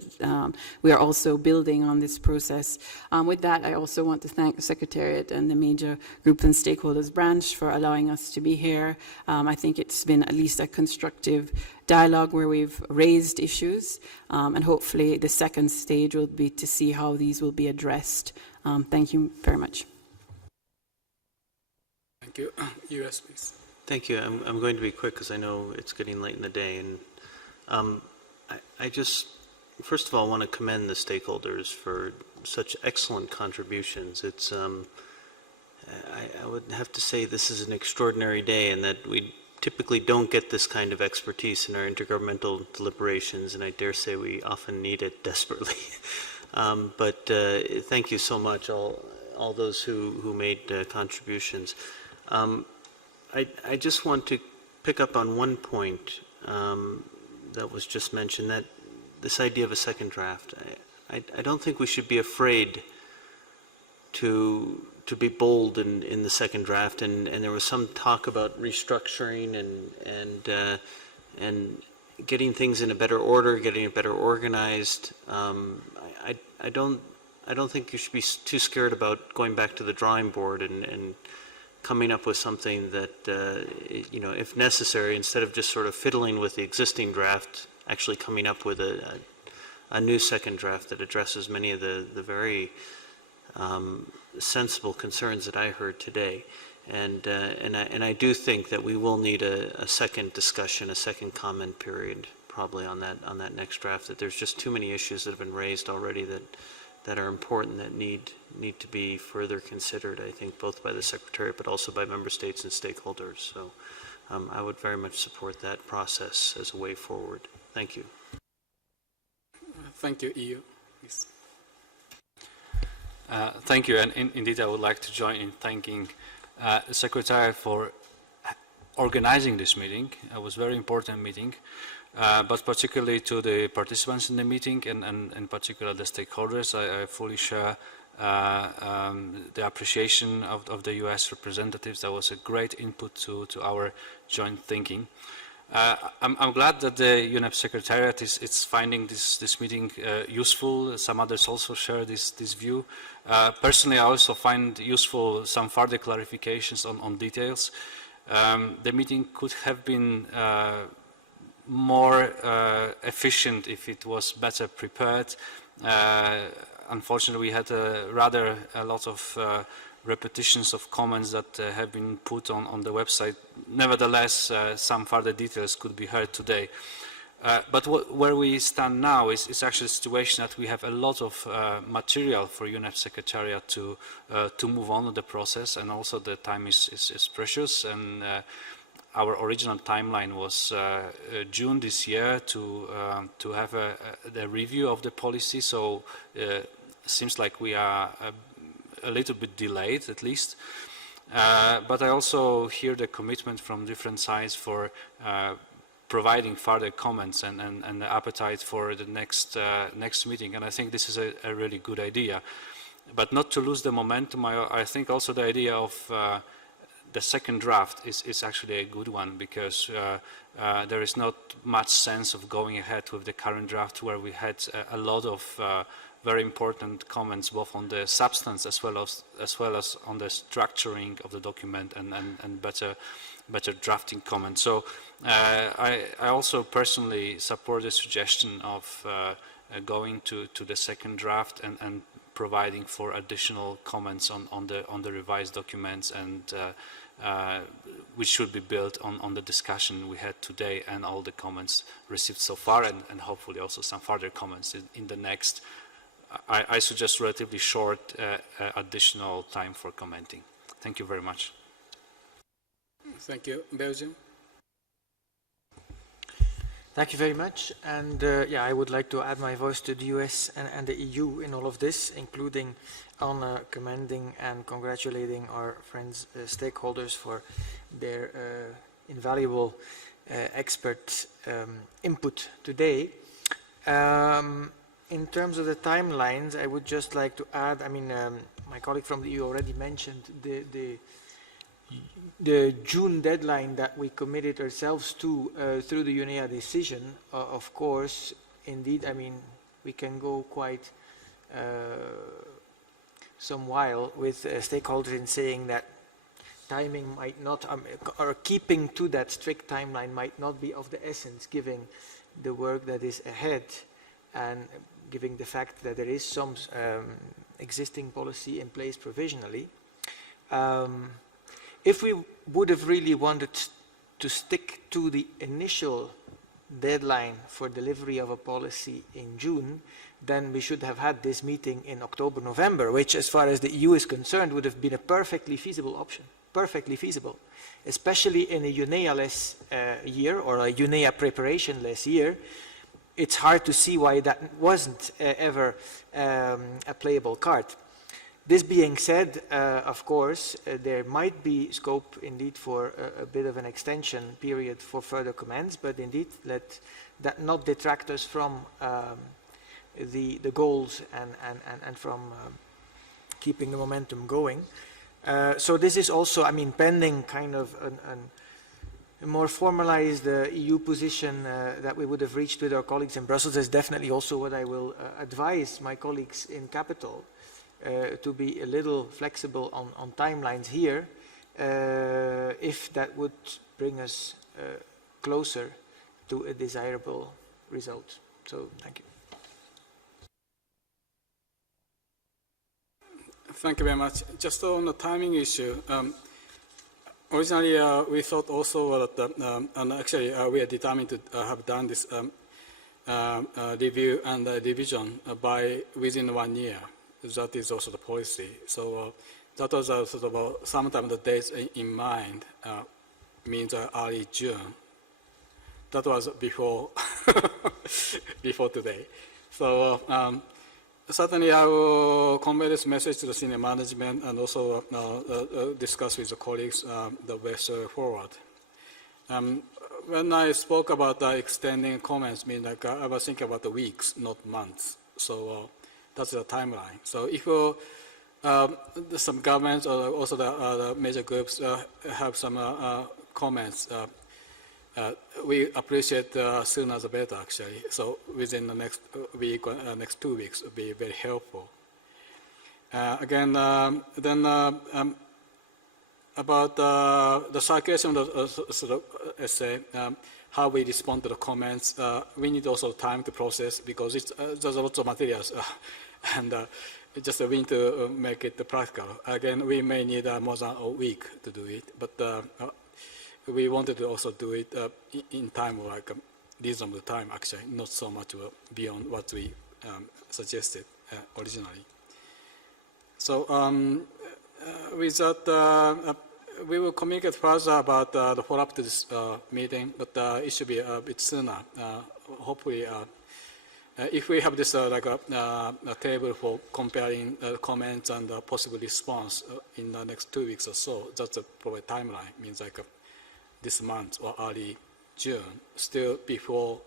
we are also building on this process. With that, I also want to thank the Secretariat and the major group and stakeholders branch for allowing us to be here. I think it's been at least a constructive dialogue where we've raised issues, and hopefully the second stage will be to see how these will be addressed. Thank you very much. Thank you. US, please. Thank you. I'm going to be quick because I know it's getting late in the day. And I just, first of all, want to commend the stakeholders for such excellent contributions. It's, I would have to say this is an extraordinary day, and that we typically don't get this kind of expertise in our intergovernmental deliberations, and I dare say we often need it desperately. But thank you so much, all those who made contributions. I just want to pick up on one point that was just mentioned, that this idea of a second draft. I don't think we should be afraid to be bold in the second draft, and there was some talk about restructuring and getting things in a better order, getting it better organized. I don't think you should be too scared about going back to the drawing board and coming up with something that if necessary, instead of just sort of fiddling with the existing draft, actually coming up with a new second draft that addresses many of the very sensible concerns that I heard today, and I do think that we will need a second discussion, a second comment period, probably on that next draft. That there's just too many issues that have been raised already that are important, that need to be further considered. I think both by the Secretariat, but also by member states and stakeholders. So I would very much support that process as a way forward. Thank you. Thank you, EU. Please. Thank you, and indeed I would like to join in thanking the Secretariat for organizing this meeting. It was a very important meeting, but particularly to the participants in the meeting and in particular the stakeholders. I fully share the appreciation of the US representatives. That was a great input to our joint thinking. I'm glad that the UNEP Secretariat is finding this meeting useful. Some others also share this view. Personally, I also find useful some further clarifications on details. The meeting could have been more efficient if it was better prepared. Unfortunately, we had a lot of repetitions of comments that have been put on the website. Nevertheless, some further details could be heard today. But where we stand now is actually a situation that we have a lot of material for UNEP Secretariat to move on with the process, and also the time is precious, and our original timeline was June this year to have the review of the policy, so seems like we are a little bit delayed at least. But I also hear the commitment from different sides for providing further comments and the appetite for the next meeting, and I think this is a really good idea. But not to lose the momentum, I think also the idea of the second draft is actually a good one, because there is not much sense of going ahead with the current draft, where we had a lot of very important comments both on the substance as well as on the structuring of the document and better drafting comments. So I also personally support the suggestion of going to the second draft and providing for additional comments on the revised documents, and which should be built on the discussion we had today and all the comments received so far, and hopefully also some further comments in the next, I suggest, relatively short additional time for commenting. Thank you very much. Thank you. Belgium? Thank you very much. And yeah, I would like to add my voice to the US and the EU in all of this, including on commending and congratulating our friends, stakeholders, for their invaluable expert input today. In terms of the timelines, I would just like to add, I mean, my colleague from the EU already mentioned the June deadline that we committed ourselves to through the UNEA decision. Of course, indeed, I mean, we can go quite some while with stakeholders in saying that timing might not, or keeping to that strict timeline might not be of the essence, given the work that is ahead and given the fact that there is some existing policy in place provisionally. If we would have really wanted to stick to the initial deadline for delivery of a policy in June, then we should have had this meeting in October, November, which, as far as the EU is concerned, would have been a perfectly feasible option, perfectly feasible, especially in a UNEA-less year, or a UNEA preparation-less year. It's hard to see why that wasn't ever a playable card. This being said, of course, there might be scope indeed for a bit of an extension period for further comments, but indeed let that not detract us from the goals and from keeping the momentum going. So this is also, I mean, pending kind of a more formalized EU position that we would have reached with our colleagues in Brussels is definitely also what I will advise my colleagues in Capital, to be a little flexible on timelines here, if that would bring us closer to a desirable result. So, thank you. Thank you very much. Just on the timing issue, originally we thought also that, and actually we are determined to have done this review and revision within 1 year. That is also the policy. So that was sort of sometime the dates in mind, means early June. That was before before today. So certainly I will convey this message to the senior management and also discuss with the colleagues the best forward. When I spoke about extending comments, I was thinking about the weeks, not months. So that's the timeline. So if some governments or also the major groups have some comments, we appreciate sooner the better, actually. So within the next week or next 2 weeks would be very helpful. Again, then about the circulation of the sort of essay, how we respond to the comments, we need also time to process, because there's a lot of materials, and just we need to make it practical. Again, we may need more than a week to do it, but we wanted to also do it in time, like reasonable time, actually, not so much beyond what we suggested originally. So with that, we will communicate further about the follow-up to this meeting, but it should be a bit sooner. Hopefully, if we have this like a table for comparing comments and possible response in the next 2 weeks or so, that's a probably timeline, means like this month or early June, still before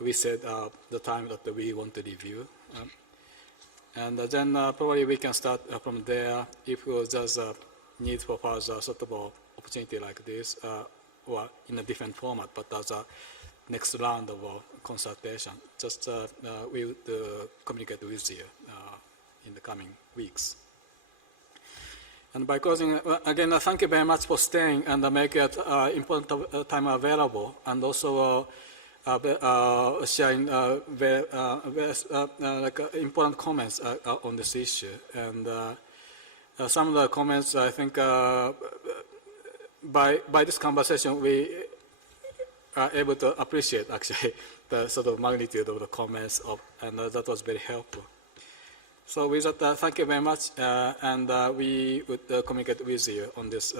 we said the time that we want to review. And then probably we can start from there if there's a need for further suitable opportunity like this, or in a different format, but as a next round of consultation. Just we would communicate with you in the coming weeks. And by closing, again, thank you very much for staying and make it important time available, and also sharing like important comments on this issue. And some of the comments, I think, by this conversation, we are able to appreciate actually the sort of magnitude of the comments, and that was very helpful. So with that, thank you very much, and we would communicate with you on this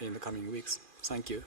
in the coming weeks. Thank you.